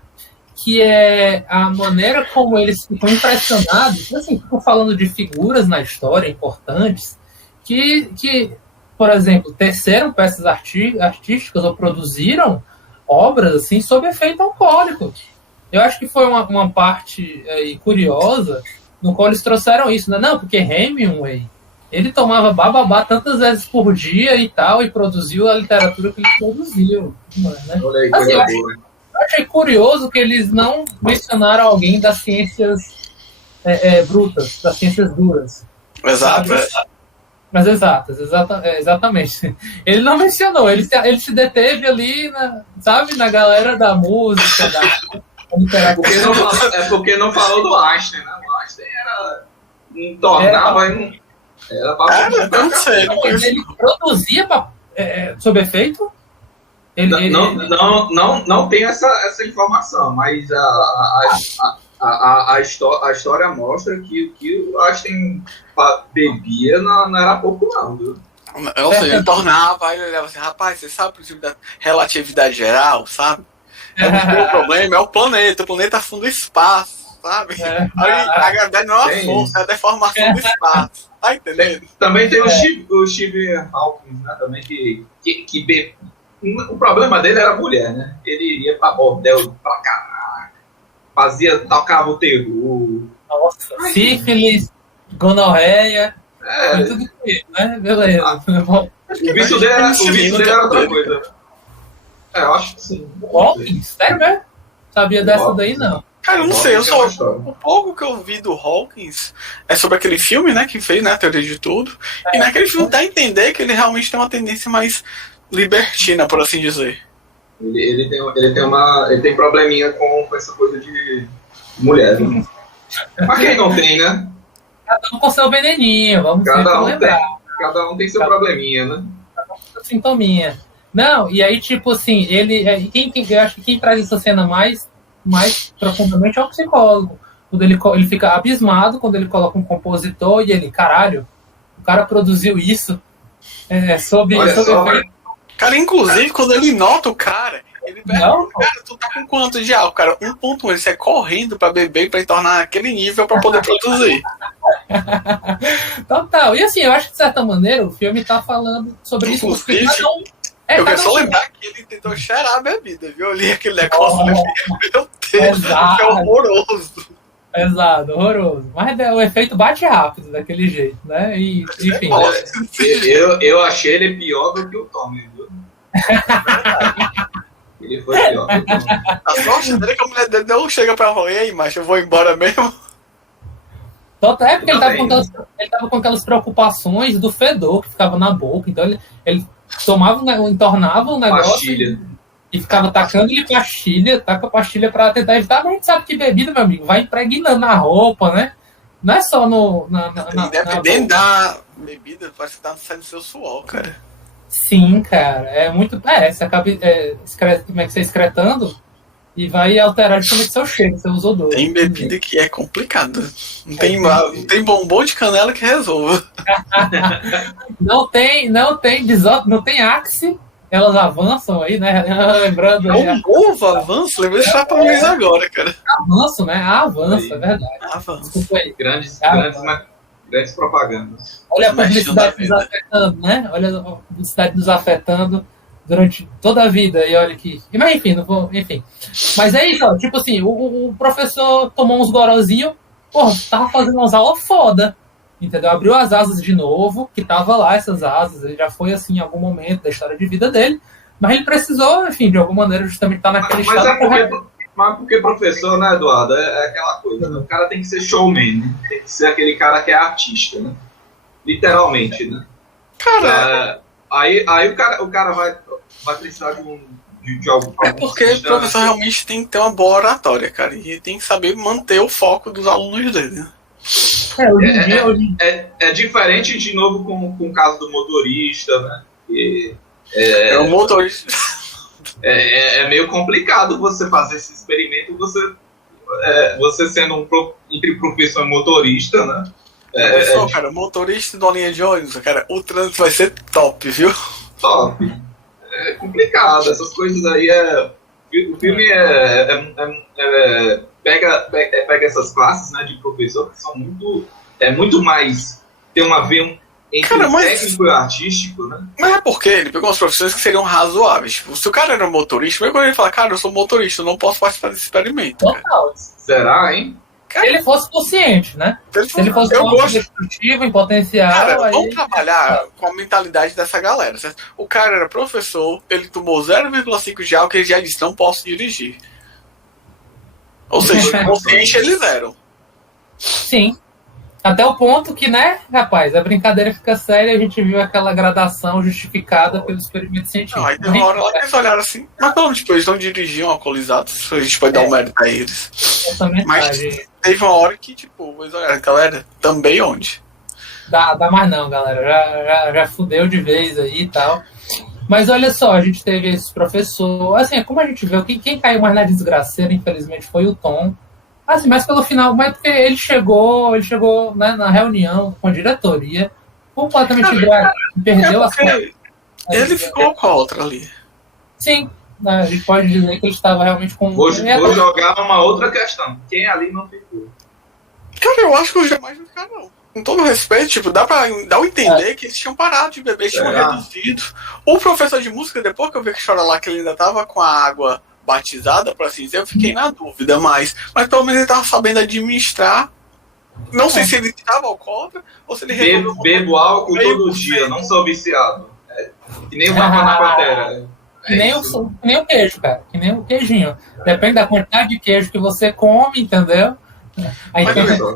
que é a maneira como eles ficam impressionados, assim, ficam falando de figuras na história importantes, que por exemplo, teceram peças artísticas ou produziram obras assim sob efeito alcoólico. Eu acho que foi uma parte aí curiosa no qual eles trouxeram isso, né? Não, porque Hemingway ele tomava bababá tantas vezes por dia e tal, e produziu a literatura que ele produziu. Né? Olha aí, Assim, coisa boa. eu achei curioso que eles não mencionaram alguém das ciências brutas, das ciências duras. Exato. Mas exatas, exatamente. Ele não mencionou, ele se deteve ali, na galera da música, da literatura. Porque não falou do Einstein, né? O Einstein não tornava e não. Era pra Eu não sei, não conheço. Ele produzia sob efeito? Não tem essa informação, mas a história mostra que o que o Einstein bebia não era pouco, não, viu? Eu sei, ele tornava, aí ele olhava assim, rapaz, você sabe o princípio da relatividade geral, sabe? O problema é o planeta afunda o espaço, sabe? Aí a gravidade não é uma força, é a deformação do espaço, tá entendendo? Também tem o Steve Hawking, né, também, que o problema dele era a mulher, né? Ele ia pra bordel pra caraca, tocava o terror. Nossa, sífilis, gonorreia, tudo isso, né? Beleza. O vício dele era outra coisa. Eu acho que sim. Hawkins? Sério mesmo? Sabia dessa daí, não. Cara, eu não sei, o pouco que eu vi do Hawkins é sobre aquele filme, né, que fez, né, a teoria de tudo, e naquele filme dá a entender que ele realmente tem uma tendência mais libertina, por assim dizer. Ele tem probleminha com essa coisa de mulher, né? Mas quem não tem, né? Cada um com seu veneninho, vamos lembrar. Cada um tem seu probleminha, né? Cada um com seu sintominha. Não, e aí, tipo assim, eu acho que quem traz essa cena mais profundamente é o psicólogo. Quando ele fica abismado quando ele coloca um compositor e ele, caralho, o cara produziu isso sob efeito. Cara, inclusive, quando ele nota o cara, ele pergunta, cara, tu tá com quanto de álcool? Cara, 1.1, ele sai correndo pra beber, pra tornar aquele nível pra poder produzir. Total. E assim, eu acho que de certa maneira o filme tá falando sobre isso. Inclusive, eu quero só lembrar que ele tentou cheirar a bebida, viu? Eu li aquele negócio, meu Deus, que é horroroso. Exato, horroroso. Mas o efeito bate rápido daquele jeito, né? E, enfim. Eu achei ele pior do que o Tommy, viu? Ele foi pior do que o Tommy. A sorte dele é que a mulher dele não chega pra falar, e aí, macho, eu vou embora mesmo. É porque ele tava com aquelas preocupações do fedor que ficava na boca. Então ele entornava um negócio Pastilha. e ficava tacando-lhe taca pastilha pra tentar evitar. Mas a gente sabe que bebida, meu amigo, vai impregnando na roupa, né? Não é só Dependendo da bebida, parece que tá saindo seu suor, cara. Sim, cara. É muito. Você acaba você excretando e vai alterar justamente seu cheiro, seu odor. Tem bebida que é complicado. Não tem bombom de canela que resolva. Não tem Axe, elas avançam aí, né? Lembrando aí. Um novo avanço? Lembrei de falar pra Luiz agora, cara. Avanço, né? Avanço, é verdade. Avanço. Desculpa aí. Grandes propagandas. Olha a publicidade nos afetando, né? Olha a publicidade nos afetando durante toda a vida. E olha que. Mas enfim, não vou. Enfim. Mas é isso, ó. Tipo assim, o professor tomou uns gorozinhos, porra, tava fazendo umas aulas foda. entendeu? Abriu as asas de novo, que tava lá essas asas, ele já foi assim em algum momento da história de vida dele, mas ele precisou, enfim, de alguma maneira justamente estar naquele Mas estado mas porque professor, né, Eduardo, é aquela coisa, né? O cara tem que ser showman, né? Tem que ser aquele cara que é artista, né? Literalmente, né? Cara, Aí o cara vai precisar de algo. é porque o professor realmente tem que ter uma boa oratória, cara. E tem que saber manter o foco dos alunos dele. Né? É diferente, de novo, com o caso do motorista, né? É o motorista. É meio complicado você fazer esse experimento, você sendo entre professor e motorista, né? Pessoal, cara, motorista da linha de ônibus, cara, o trânsito vai ser top, viu? Top. É complicado, essas coisas aí o filme pega essas classes, né, de professor que são muito mais, tem uma ver entre cara, o técnico e o artístico, né? Mas é porque ele pegou umas profissões que seriam razoáveis. Tipo, se o cara era motorista, vai quando ele fala, cara, eu sou motorista, eu não posso participar desse experimento. Total. Será, hein? Se ele fosse consciente, né? Se ele fosse destrutivo, em potencial. Cara, aí... vamos trabalhar com a mentalidade dessa galera, certo? O cara era professor, ele tomou 0,5 de álcool e ele já disse, não posso dirigir. Ou seja, consciente eles eram. Sim. Até o ponto que, né, rapaz, a brincadeira fica séria e a gente viu aquela gradação justificada pelo experimento científico. Não, aí tem uma hora lá que eles olharam assim, mas pelo menos, tipo, eles não dirigiam alcoolizados, a gente pode dar um mérito a eles. Mas teve uma hora que, tipo, eles olharam, galera, também onde? Dá mais não, galera, já fudeu de vez aí e tal. Mas olha só, a gente teve esse professor, assim, como a gente viu, quem caiu mais na desgraceira, infelizmente, foi o Tom. Assim, mas pelo final, mas porque ele chegou né, na reunião com a diretoria, completamente grave, perdeu as coisas. Ele ficou alcoólatra ali. Sim, né, a gente pode dizer que ele estava realmente com... Vou jogar uma outra questão. Quem ali não ficou? Cara, eu acho que os demais não ficaram, não. Com todo respeito, tipo, dá a entender que eles tinham parado de beber, tinham reduzido. O professor de música, depois que eu vi que chora lá, que ele ainda tava com a água batizada, por assim dizer, eu fiquei na dúvida, mas pelo menos ele tava sabendo administrar. Não sei se ele estava alcoólatra ou se ele bebo álcool todo dia, não sou viciado. Que nem o Mapa na Pantera. Que nem o queijo, cara. Que nem o queijinho. Depende da quantidade de queijo que você come, entendeu? Aí,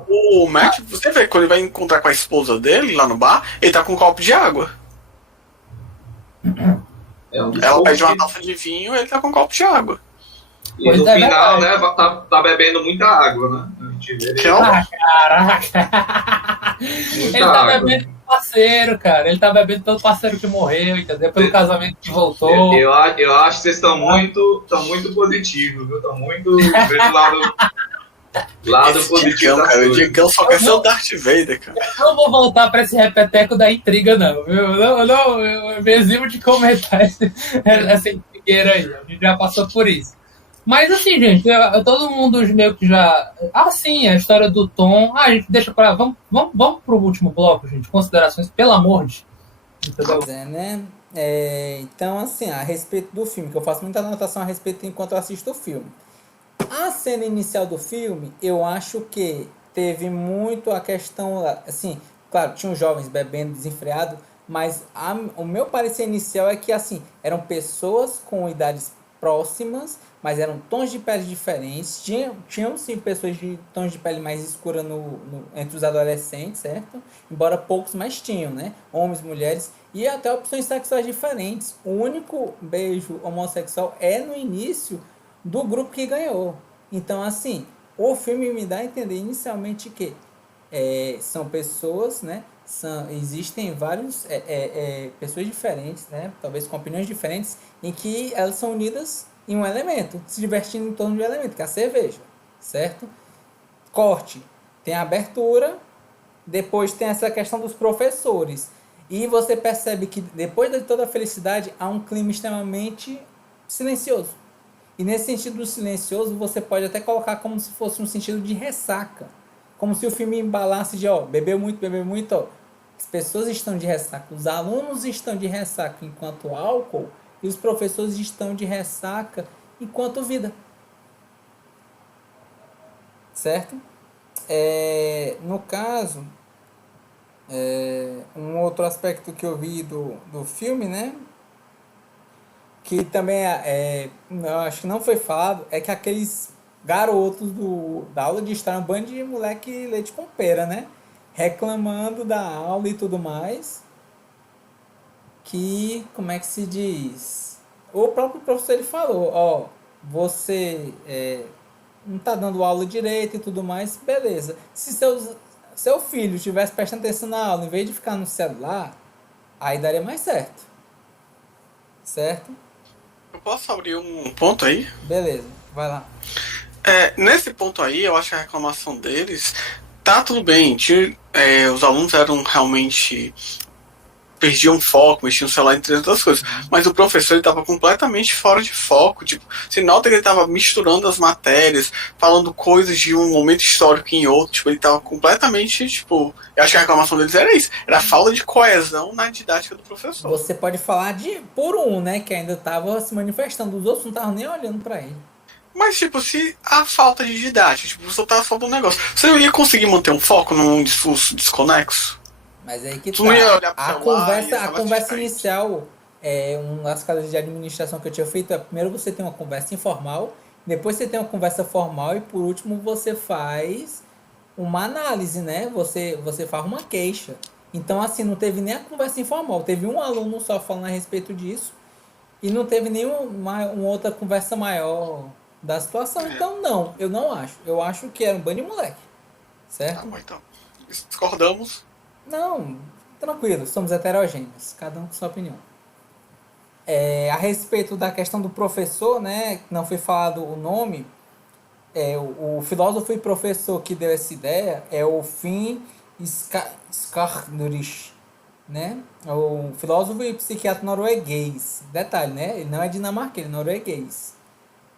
o Matt, você vê, quando ele vai encontrar com a esposa dele lá no bar, ele tá com um copo de água. Ela pede uma taça de vinho e ele tá com um copo de água. E no final, né, tá bebendo muita água, né? Caraca! Ele tá bebendo pelo parceiro, cara. Ele tá bebendo pelo parceiro que morreu, entendeu? Pelo casamento que voltou. Eu acho que vocês estão muito positivos, viu? Estão muito vendo lado positivo. O Diegão só quer ser o Darth Vader, cara. Eu não vou voltar pra esse repeteco da intriga, não. Eu me eximo de comentar essa intrigueira aí. A gente já passou por isso. Mas assim, gente, todo mundo meio que já... sim, a história do Tom... a gente deixa pra... Vamos pro último bloco, gente. Considerações, pelo amor de... Entendeu? Né? Então, assim, a respeito do filme, que eu faço muita anotação a respeito enquanto eu assisto o filme. A cena inicial do filme, eu acho que teve muito a questão... Assim, claro, tinham jovens bebendo desenfreado, mas o meu parecer inicial é que, assim, eram pessoas com idades próximas, mas eram tons de pele diferentes. Tinham sim pessoas de tons de pele mais escura entre os adolescentes, certo? Embora poucos, mas tinham, né? Homens, mulheres e até opções sexuais diferentes. O único beijo homossexual é no início do grupo que ganhou. Então, assim, o filme me dá a entender inicialmente que são pessoas, né? Existem várias pessoas diferentes, né? Talvez com opiniões diferentes, em que elas são unidas em um elemento, se divertindo em torno de um elemento, que é a cerveja, certo? Corte, tem a abertura, depois tem essa questão dos professores, e você percebe que depois de toda a felicidade, há um clima extremamente silencioso. E nesse sentido silencioso, você pode até colocar como se fosse um sentido de ressaca, como se o filme embalasse de, bebeu muito, as pessoas estão de ressaca, os alunos estão de ressaca enquanto álcool, e os professores estão de ressaca enquanto vida. Certo? No caso, Um outro aspecto que eu vi do filme, né? Que também eu acho que não foi falado, é que aqueles garotos da aula de história, um bando de moleque leite com pera, né? Reclamando da aula e tudo mais. Que, como é que se diz? O próprio professor ele falou, ó, você não tá dando aula direito e tudo mais, beleza. Se seu filho estivesse prestando atenção na aula, em vez de ficar no celular, aí daria mais certo. Certo? Eu posso abrir um ponto aí? Beleza, vai lá. Nesse ponto aí, eu acho que a reclamação deles tá tudo bem. Os alunos eram realmente perdiam foco, mexiam no celular entre outras coisas. Mas o professor ele estava completamente fora de foco. Tipo, se nota que ele estava misturando as matérias, falando coisas de um momento histórico em outro. Tipo, ele estava completamente, tipo. Eu acho que a reclamação deles era isso. Era a falta de coesão na didática do professor. Você pode falar por um, né? Que ainda estava se manifestando. Os outros não estavam nem olhando para ele. Mas, tipo, se a falta de didática, tipo, você tava falando um negócio, você não ia conseguir manter um foco num discurso desconexo? Mas aí que Tu não ia olhar tá. pro celular, A conversa inicial, uma das cadeiras de administração que eu tinha feito, primeiro você tem uma conversa informal, depois você tem uma conversa formal e por último você faz uma análise, né? Você faz uma queixa. Então, assim, não teve nem a conversa informal. Teve um aluno só falando a respeito disso e não teve nenhuma uma outra conversa maior da situação. Então, não, eu não acho. Eu acho que era um bando de moleque. Certo? Tá bom, então. Discordamos. Não, tranquilo, somos heterogêneos, cada um com sua opinião. A respeito da questão do professor, né, não foi falado o nome, o filósofo e professor que deu essa ideia é o Finn Skarnurich, né? O filósofo e psiquiatra norueguês. Detalhe, né? Ele não é dinamarquês, ele é norueguês.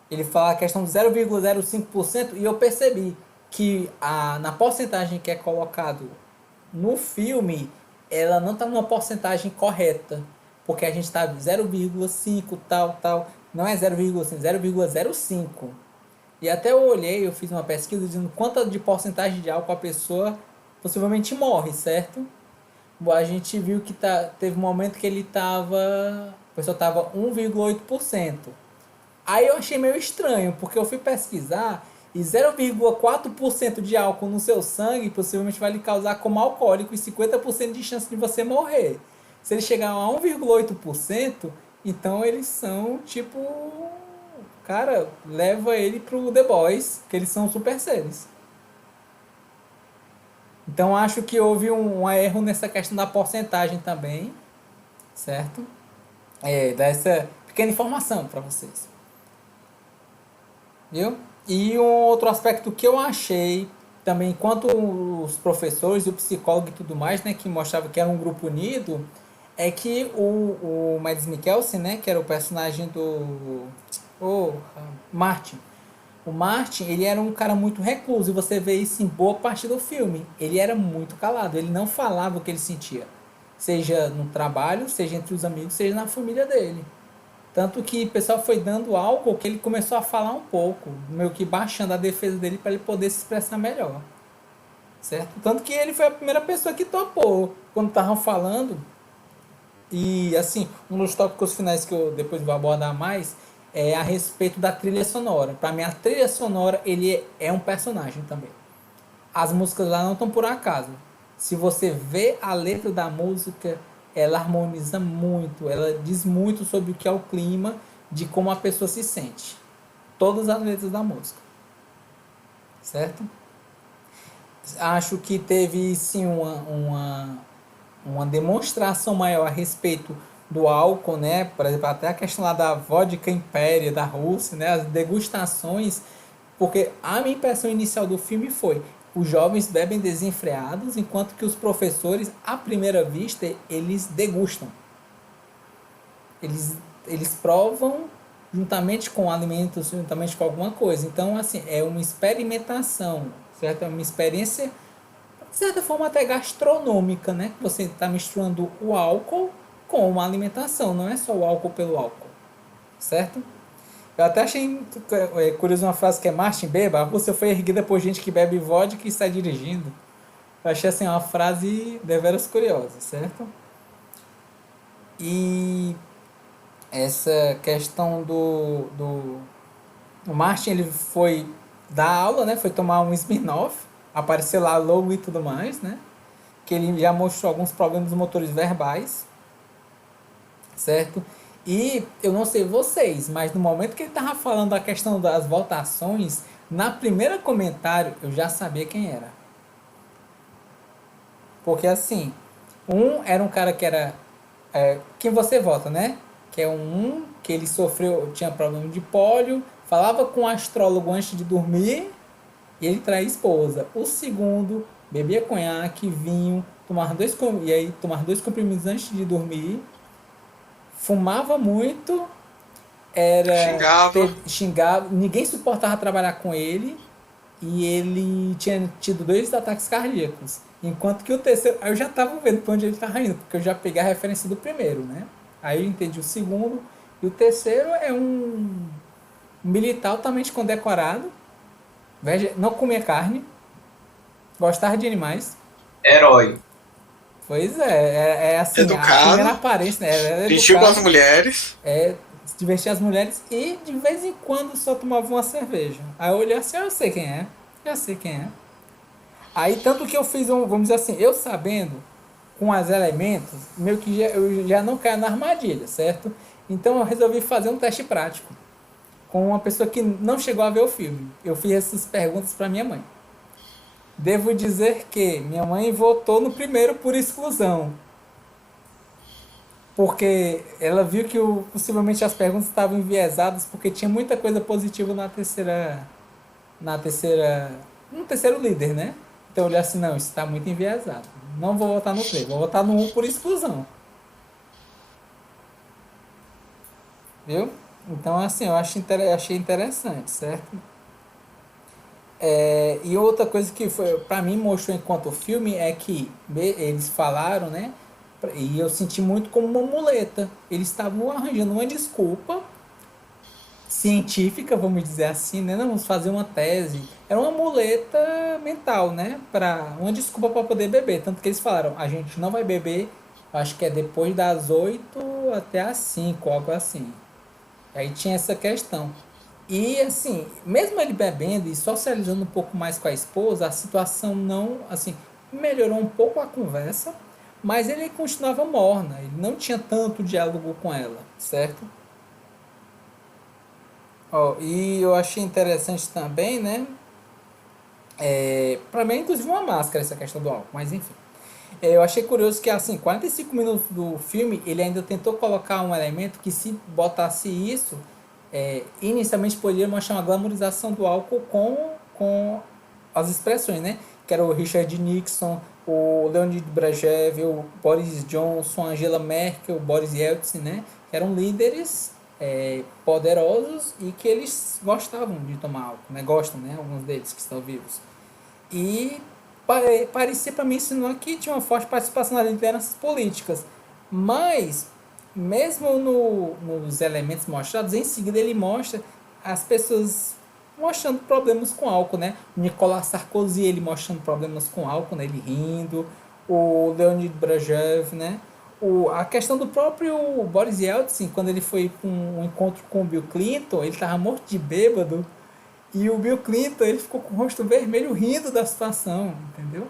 Ele fala a questão de 0,05% e eu percebi que na porcentagem que é colocado no filme, ela não está numa porcentagem correta, porque a gente está 0,5 tal, não é 0,5, 0,05. E até eu olhei, eu fiz uma pesquisa dizendo quanta de porcentagem de álcool a pessoa possivelmente morre, certo? A gente viu que teve um momento que a pessoa estava 1,8%. Aí eu achei meio estranho, porque eu fui pesquisar e 0,4% de álcool no seu sangue possivelmente vai lhe causar coma alcoólico e 50% de chance de você morrer. Se ele chegar a 1,8%, então eles são tipo... Cara, leva ele pro The Boys, que eles são super seres. Então acho que houve um erro nessa questão da porcentagem também, certo? Dar essa pequena informação para vocês. Viu? E um outro aspecto que eu achei também, enquanto os professores, o psicólogo e tudo mais, né, que mostrava que era um grupo unido, é que o Mads Mikkelsen, né, que era o personagem do Martin. O Martin, ele era um cara muito recluso, e você vê isso em boa parte do filme. Ele era muito calado, ele não falava o que ele sentia. Seja no trabalho, seja entre os amigos, seja na família dele. Tanto que o pessoal foi dando álcool que ele começou a falar um pouco, meio que baixando a defesa dele para ele poder se expressar melhor. Certo? Tanto que ele foi a primeira pessoa que topou quando estavam falando. E assim, um dos tópicos finais que eu depois vou abordar mais é a respeito da trilha sonora. Para mim, a trilha sonora ele é um personagem também. As músicas lá não estão por acaso. Se você vê a letra da música, ela harmoniza muito, ela diz muito sobre o que é o clima, de como a pessoa se sente. Todas as letras da música. Certo? Acho que teve sim uma demonstração maior a respeito do álcool, né? Por exemplo, até a questão lá da vodka impéria da Rússia, né? As degustações, porque a minha impressão inicial do filme foi: os jovens bebem desenfreados, enquanto que os professores, à primeira vista, eles degustam. Eles provam juntamente com alimentos, juntamente com alguma coisa. Então, assim, é uma experimentação, certo? É uma experiência, de certa forma, até gastronômica, né? Você está misturando o álcool com uma alimentação, não é só o álcool pelo álcool, certo? Eu até achei curioso uma frase que é: Martin, beba, a Rússia foi erguida por gente que bebe vodka e sai dirigindo. Eu achei assim uma frase deveras curiosa, certo? E essa questão o Martin, ele foi dar aula, né? Foi tomar um Smirnoff, apareceu lá logo e tudo mais, né? Que ele já mostrou alguns problemas motores verbais, certo? E eu não sei vocês, mas no momento que ele tava falando da questão das votações, na primeira comentário eu já sabia quem era. Porque assim, era um cara que era quem você vota, né? Que é que ele sofreu, tinha problema de pólio, falava com o astrólogo antes de dormir e ele traía a esposa. O segundo bebia conhaque, vinho, tomava dois comprimidos antes de dormir, fumava muito, Xingava. xingava, ninguém suportava trabalhar com ele e ele tinha tido 2 ataques cardíacos. Enquanto que o terceiro, aí eu já tava vendo pra onde ele tava indo, porque eu já peguei a referência do primeiro, né? Aí eu entendi o segundo. E o terceiro é um militar altamente condecorado, não comia carne, gostava de animais. Herói. Pois é assim, a primeira Educado. aparência, né? Era Gentil com as educado, mulheres. se divertia as mulheres e de vez em quando só tomava uma cerveja. Aí eu olhei assim, eu sei quem é, já sei quem é. Aí tanto que eu fiz vamos dizer assim, eu sabendo com os elementos, meio que eu já não caio na armadilha, certo? Então eu resolvi fazer um teste prático com uma pessoa que não chegou a ver o filme. Eu fiz essas perguntas para minha mãe. Devo dizer que minha mãe votou no primeiro por exclusão, porque ela viu que possivelmente as perguntas estavam enviesadas porque tinha muita coisa positiva na terceira, no terceiro líder, né? Então eu olhei assim, não, isso está muito enviesado. Não vou votar no 3, vou votar no 1 por exclusão. Viu? Então assim, eu achei interessante, certo? E outra coisa que foi para mim mostrou enquanto filme é que eles falaram, né? E eu senti muito como uma muleta. Eles estavam arranjando uma desculpa científica, vamos dizer assim, né? Não, vamos fazer uma tese. Era uma muleta mental, né? Uma desculpa para poder beber. Tanto que eles falaram, a gente não vai beber, acho que é depois das 8 até as 5, algo assim. Aí tinha essa questão. E assim, mesmo ele bebendo e socializando um pouco mais com a esposa, a situação não, assim, melhorou um pouco a conversa, mas ele continuava morna, ele não tinha tanto diálogo com ela, certo? E eu achei interessante também, né? Pra mim, inclusive, uma máscara essa questão do álcool, mas enfim. Eu achei curioso que, assim, 45 minutos do filme, ele ainda tentou colocar um elemento que, se botasse isso, inicialmente poderia mostrar uma glamorização do álcool com as expressões, né? Que era o Richard Nixon, o Leonid Brezhnev, o Boris Johnson, Angela Merkel, o Boris Yeltsin, né? Que eram líderes poderosos e que eles gostavam de tomar álcool, né? Gostam, né? Alguns deles que estão vivos. E parecia para mim ensinar que tinha uma forte participação nas lideranças políticas. Mas, mesmo nos elementos mostrados, em seguida ele mostra as pessoas mostrando problemas com álcool, né? O Nicolas Sarkozy, ele mostrando problemas com álcool, né? Ele rindo. O Leonid Brezhnev, né? A questão do próprio Boris Yeltsin, quando ele foi com um encontro com o Bill Clinton, ele estava morto de bêbado. E o Bill Clinton, ele ficou com o rosto vermelho rindo da situação, entendeu?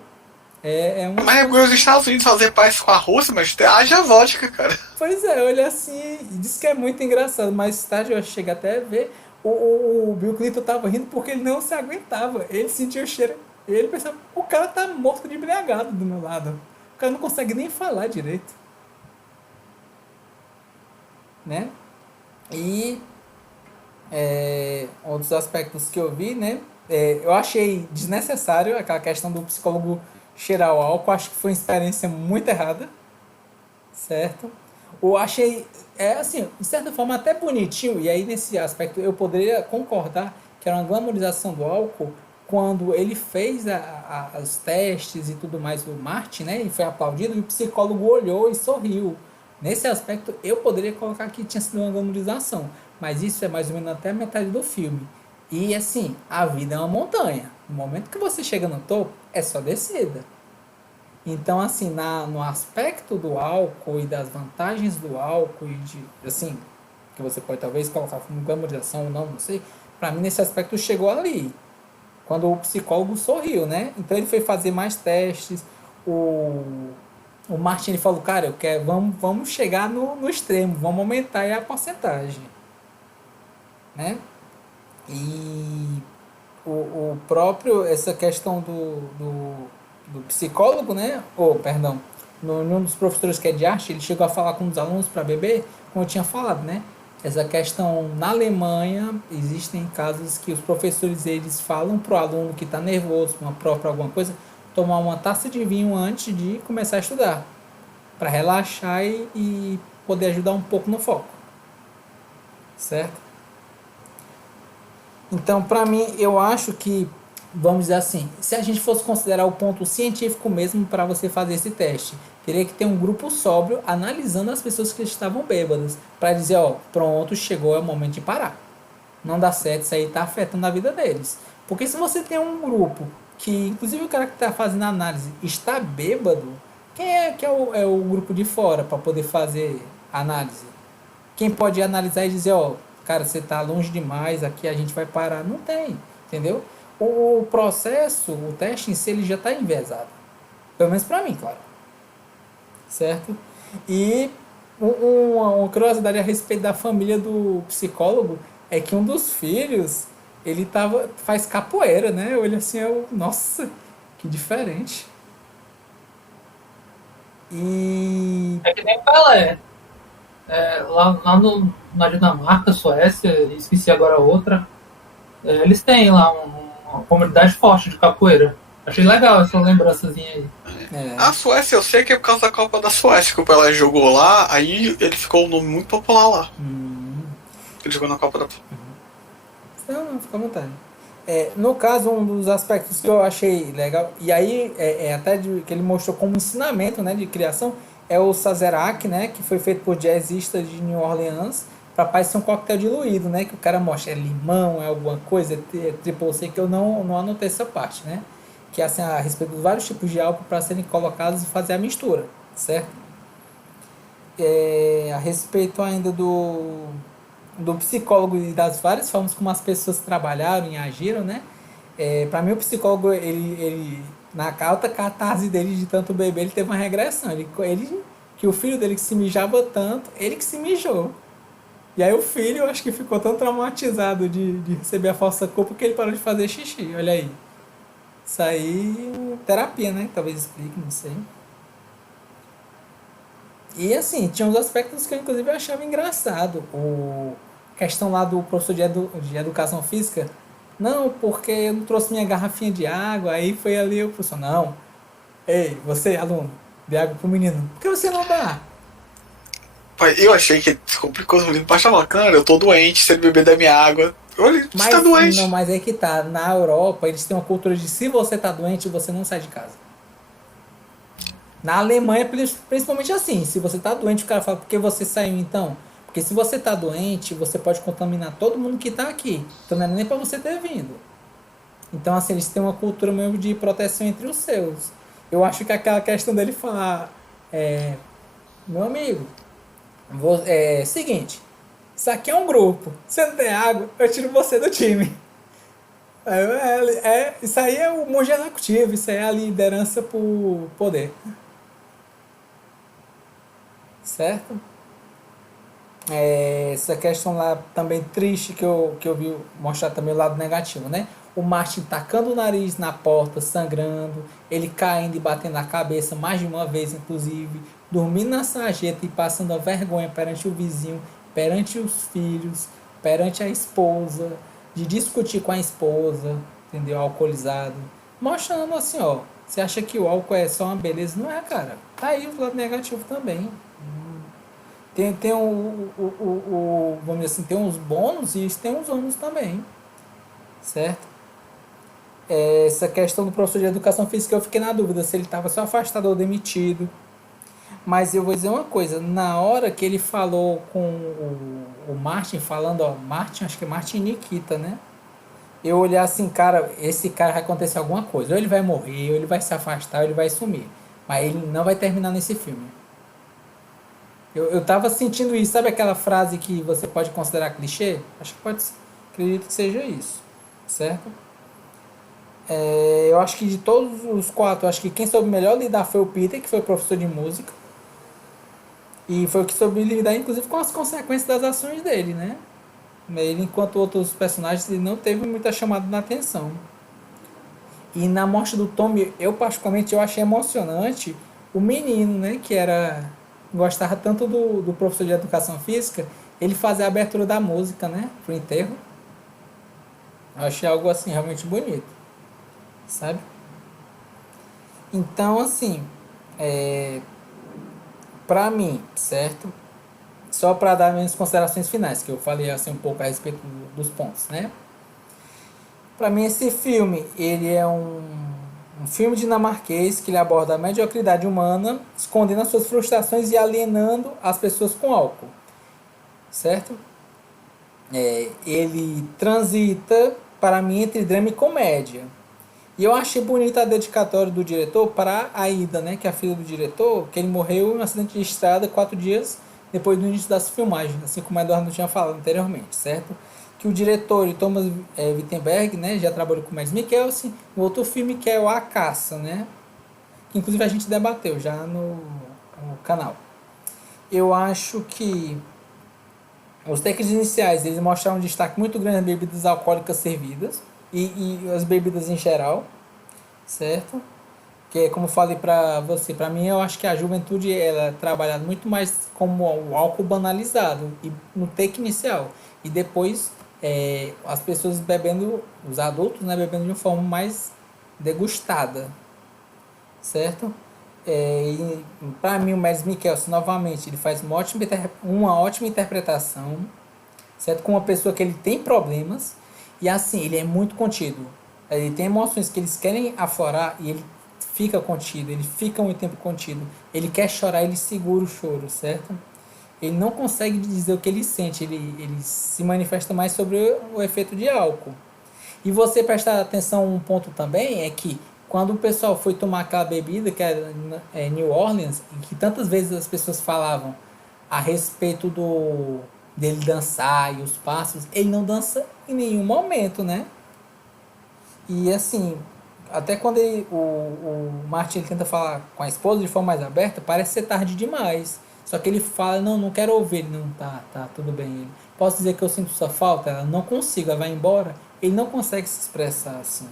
Uma Mas coisa... os Estados Unidos fazer paz com a Rússia, mas haja vodka, cara. Pois é, olha assim, e diz que é muito engraçado, mas tarde eu chego até a ver, o Bill Clinton tava rindo porque ele não se aguentava, ele sentia o cheiro, ele pensava, o cara tá morto de embriagado do meu lado, o cara não consegue nem falar direito, né? E outros aspectos que eu vi, né? Eu achei desnecessário aquela questão do psicólogo cheirar o álcool, acho que foi uma experiência muito errada, certo? Eu achei, assim, de certa forma até bonitinho, e aí nesse aspecto eu poderia concordar que era uma glamorização do álcool quando ele fez os testes e tudo mais, o Martin, né? E foi aplaudido, e o psicólogo olhou e sorriu. Nesse aspecto, eu poderia colocar que tinha sido uma glamorização, mas isso é mais ou menos até a metade do filme. E assim, a vida é uma montanha. No momento que você chega no topo, é só descida. Então, assim, no aspecto do álcool e das vantagens do álcool e de, assim, que você pode talvez colocar como glamorização ou não sei, para mim nesse aspecto chegou ali, quando o psicólogo sorriu, né? Então ele foi fazer mais testes, o Martin ele falou, cara, eu quero, vamos chegar no extremo, vamos aumentar aí a porcentagem, né? E o próprio, essa questão do psicólogo, né? Perdão, num dos professores que é de arte, ele chegou a falar com os alunos para beber, como eu tinha falado, né? Essa questão, na Alemanha, existem casos que os professores, eles falam pro aluno que está nervoso, uma prova, alguma coisa, tomar uma taça de vinho antes de começar a estudar, para relaxar e poder ajudar um pouco no foco, certo? Então, para mim, eu acho que, vamos dizer assim, se a gente fosse considerar o ponto científico mesmo para você fazer esse teste, teria que ter um grupo sóbrio analisando as pessoas que estavam bêbadas, para dizer, ó, pronto, chegou o momento de parar. Não dá certo, isso aí está afetando a vida deles. Porque se você tem um grupo que, inclusive o cara que está fazendo a análise está bêbado, quem é que é o grupo de fora para poder fazer a análise? Quem pode analisar e dizer, ó, cara, você está longe demais, aqui a gente vai parar. Não tem, entendeu? O processo, o teste em si, ele já está enviesado. Pelo menos para mim, claro. Certo? E uma curiosidade a respeito da família do psicólogo é que um dos filhos, ele faz capoeira, né? Eu olho assim, nossa, que diferente. E... É que nem Pelé. Lá na Dinamarca, Suécia, esqueci agora outra, eles têm lá uma comunidade forte de capoeira. Achei legal essa lembrançazinha aí. A Suécia, eu sei que é por causa da Copa da Suécia que o Pelé jogou lá, aí ele ficou um nome muito popular lá. Ele jogou na Copa da... Não, fica à vontade. No caso, um dos aspectos que eu achei legal, e aí até que ele mostrou como ensinamento, né, de criação, é o Sazerac, né, que foi feito por jazzistas de New Orleans, para parecer um coquetel diluído, né, que o cara mostra, é limão, é alguma coisa, é triple C, que eu não anotei essa parte, né, que é assim, a respeito de vários tipos de álcool para serem colocados e fazer a mistura, certo? A respeito ainda do psicólogo e das várias formas como as pessoas trabalharam e agiram, né? Para mim, o psicólogo, ele na alta catarse dele de tanto beber, ele teve uma regressão. Que o filho dele que se mijava tanto, ele que se mijou. E aí o filho, eu acho que ficou tão traumatizado de receber a falsa culpa que ele parou de fazer xixi. Olha aí. Isso aí, terapia, né? Talvez explique, não sei. E assim, tinha uns aspectos que eu inclusive achava engraçado. Questão lá do professor de educação física. Não, porque eu não trouxe minha garrafinha de água. Aí foi ali o professor, não. Ei, você, aluno, dê água pro menino. Por que você não dá? Pai, eu achei que complicou os meninos. Passava, cara, eu tô doente, se ele beber da minha água. Olha, você tá doente. Não, mas é que tá. Na Europa, eles têm uma cultura de se você tá doente, você não sai de casa. Na Alemanha, principalmente assim, se você tá doente, o cara fala, por que você saiu então? Porque se você tá doente, você pode contaminar todo mundo que tá aqui. Então não é nem pra você ter vindo. Então assim, eles têm uma cultura mesmo de proteção entre os seus. Eu acho que aquela questão dele falar, meu amigo, seguinte, isso aqui é um grupo, você não tem água, eu tiro você do time. Isso aí é o monge executivo, isso aí é a liderança por poder. Certo? Essa questão lá também triste que eu vi mostrar também o lado negativo, né? O Martin tacando o nariz na porta, sangrando, ele caindo e batendo a cabeça mais de uma vez, inclusive, dormindo na sarjeta e passando a vergonha perante o vizinho, perante os filhos, perante a esposa, de discutir com a esposa, entendeu? Alcoolizado, mostrando assim, ó, você acha que o álcool é só uma beleza? Não é, cara. Tá aí o lado negativo também. Tem vamos dizer assim, tem uns bônus e tem uns ônus também, certo? Essa questão do professor de educação física, eu fiquei na dúvida se ele estava só afastado ou demitido. Mas eu vou dizer uma coisa, na hora que ele falou com o Martin, falando, ó, Martin, acho que é Martin Nikita, né? Eu olhar assim, cara, esse cara vai acontecer alguma coisa, ou ele vai morrer, ou ele vai se afastar, ou ele vai sumir. Mas ele não vai terminar nesse filme. Eu tava sentindo isso. Sabe aquela frase que você pode considerar clichê? Acho que pode ser. Acredito que seja isso. Certo? Eu acho que de todos os 4, acho que quem soube melhor lidar foi o Peter, que foi professor de música. E foi o que soube lidar, inclusive, com as consequências das ações dele, né? Ele, enquanto outros personagens, ele não teve muita chamada na atenção. E na morte do Tommy, eu particularmente eu achei emocionante o menino, né? Que gostava tanto do professor de educação física, ele fazer a abertura da música, né? Pro enterro. Eu achei algo assim realmente bonito, sabe? Então, assim, pra mim, certo? Só para dar minhas considerações finais, que eu falei assim um pouco a respeito dos pontos, né? Para mim esse filme, ele é um filme dinamarquês que ele aborda a mediocridade humana, escondendo as suas frustrações e alienando as pessoas com álcool, certo? Ele transita, para mim, entre drama e comédia. E eu achei bonita a dedicatória do diretor para a Ida, né, que é a filha do diretor, que ele morreu em um acidente de estrada 4 dias depois do início das filmagens, assim como o Eduardo tinha falado anteriormente, certo? Que o diretor, Thomas Wittenberg, né, já trabalhou com o Mads Mikkelsen, no outro filme que é o A Caça, né, que inclusive a gente debateu já no canal. Eu acho que os takes iniciais, eles mostraram um destaque muito grande nas bebidas alcoólicas servidas e as bebidas em geral, certo? Que como eu falei pra você, pra mim eu acho que a juventude ela é trabalhada muito mais como o álcool banalizado e no take inicial e depois as pessoas bebendo, os adultos, né, bebendo de uma forma mais degustada, certo? E para mim o Mads Mikkelsen novamente ele faz uma ótima interpretação, certo? Com uma pessoa que ele tem problemas e assim ele é muito contido, ele tem emoções que eles querem aflorar e ele fica contido, ele fica muito tempo contido, ele quer chorar, ele segura o choro, certo? Ele não consegue dizer o que ele sente, ele se manifesta mais sobre o efeito de álcool. E você prestar atenção um ponto também é que quando o pessoal foi tomar aquela bebida que era New Orleans, em que tantas vezes as pessoas falavam a respeito dele dançar e os passos, ele não dança em nenhum momento, né? E assim, até quando o Martin ele tenta falar com a esposa de forma mais aberta, parece ser tarde demais. Só que ele fala, não quero ouvir. Ele, não, tá, tudo bem. Ele, posso dizer que eu sinto sua falta? Ela, não consigo, ela vai embora. Ele não consegue se expressar assim.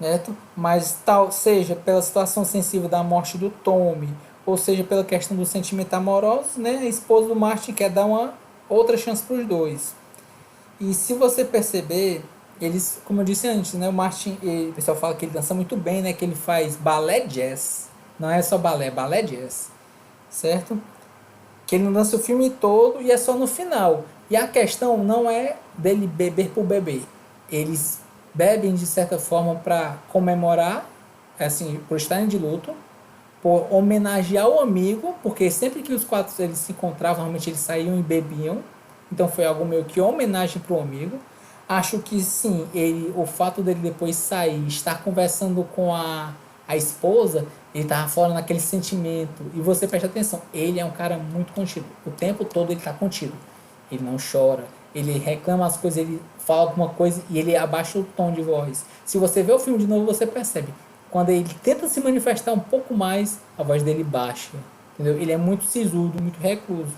Certo? Mas tal seja pela situação sensível da morte do Tommy, ou seja pela questão do sentimento amoroso, né? A esposa do Martin quer dar uma outra chance para os dois. E se você perceber, eles, como eu disse antes, né? O Martin, o pessoal fala que ele dança muito bem, né? Que ele faz balé jazz. Não é só balé, balé jazz. Certo? Que ele não dança o filme todo e é só no final. E a questão não é dele beber por beber. Eles bebem de certa forma para comemorar, assim, por estarem de luto, por homenagear o amigo, porque sempre que os 4 eles se encontravam, realmente eles saíam e bebiam. Então foi algo meio que homenagem para o amigo. Acho que sim, o fato dele depois sair, estar conversando com a esposa, ele tava fora naquele sentimento. E você presta atenção, ele é um cara muito contido. O tempo todo ele tá contido. Ele não chora, ele reclama as coisas, ele fala alguma coisa e ele abaixa o tom de voz. Se você vê o filme de novo, você percebe. Quando ele tenta se manifestar um pouco mais, a voz dele baixa. Entendeu? Ele é muito sisudo, muito recluso.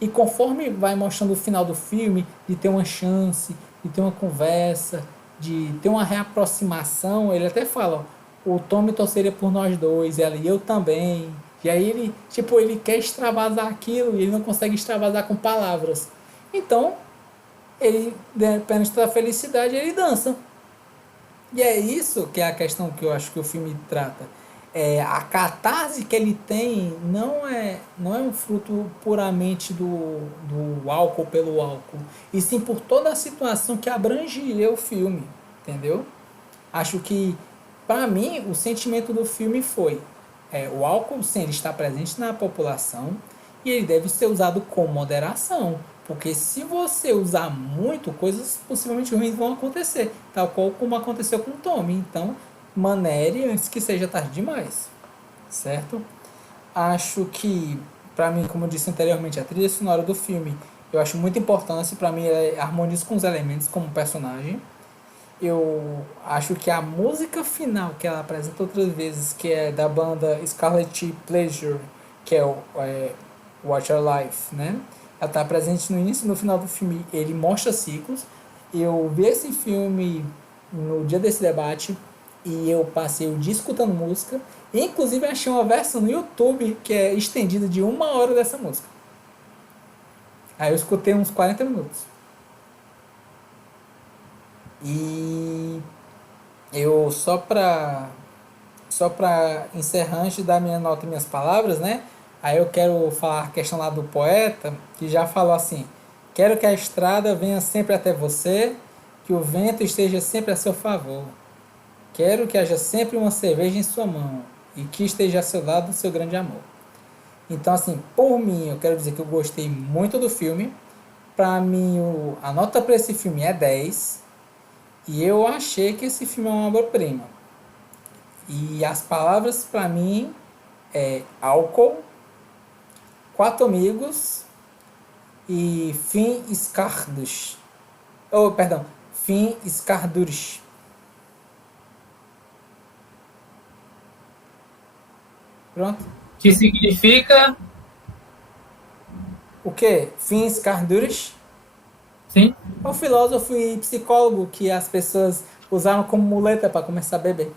E conforme vai mostrando o final do filme, de ter uma chance, de ter uma conversa, de ter uma reaproximação, ele até fala, o Tommy torceria por nós dois, ela e eu também. E aí ele, ele quer extravasar aquilo e ele não consegue extravasar com palavras. Então, ele, dependendo da felicidade, ele dança. E é isso que é a questão que eu acho que o filme trata. A catarse que ele tem não é um fruto puramente do álcool pelo álcool, e sim por toda a situação que abrangia o filme, entendeu? Acho que, para mim, o sentimento do filme foi o álcool, sim, ele está presente na população e ele deve ser usado com moderação, porque se você usar muito, coisas possivelmente ruins vão acontecer, tal qual como aconteceu com o Tommy. Então, manere antes que seja tarde demais. certo? Acho que, pra mim, como eu disse anteriormente, a trilha sonora do filme eu acho muito importante. Pra mim, ela harmoniza com os elementos como personagem. Eu acho que a música final que ela apresenta outras vezes, que é da banda Scarlet Pleasure, que é o Watch Your Life, né? Ela está presente no início e no final do filme. Ele mostra ciclos. Eu vi esse filme no dia desse debate e eu passei o dia escutando música. E, inclusive, achei uma versão no YouTube que é estendida de 1 hora dessa música. Aí eu escutei uns 40 minutos. E eu só pra encerrar, antes de dar minha nota e minhas palavras, né? Aí eu quero falar a questão lá do poeta, que já falou assim: quero que a estrada venha sempre até você, que o vento esteja sempre a seu favor. Quero que haja sempre uma cerveja em sua mão e que esteja ao seu lado o seu grande amor. Então, assim, por mim, eu quero dizer que eu gostei muito do filme. Pra mim, a nota para esse filme é 10. E eu achei que esse filme é uma obra-prima. E as palavras para mim é álcool, quatro amigos e fim escardos. Oh, perdão, fim escarduris. Pronto. Que significa, O que? Fim escarduris? sim, É um filósofo e psicólogo que as pessoas usaram como muleta para começar a beber.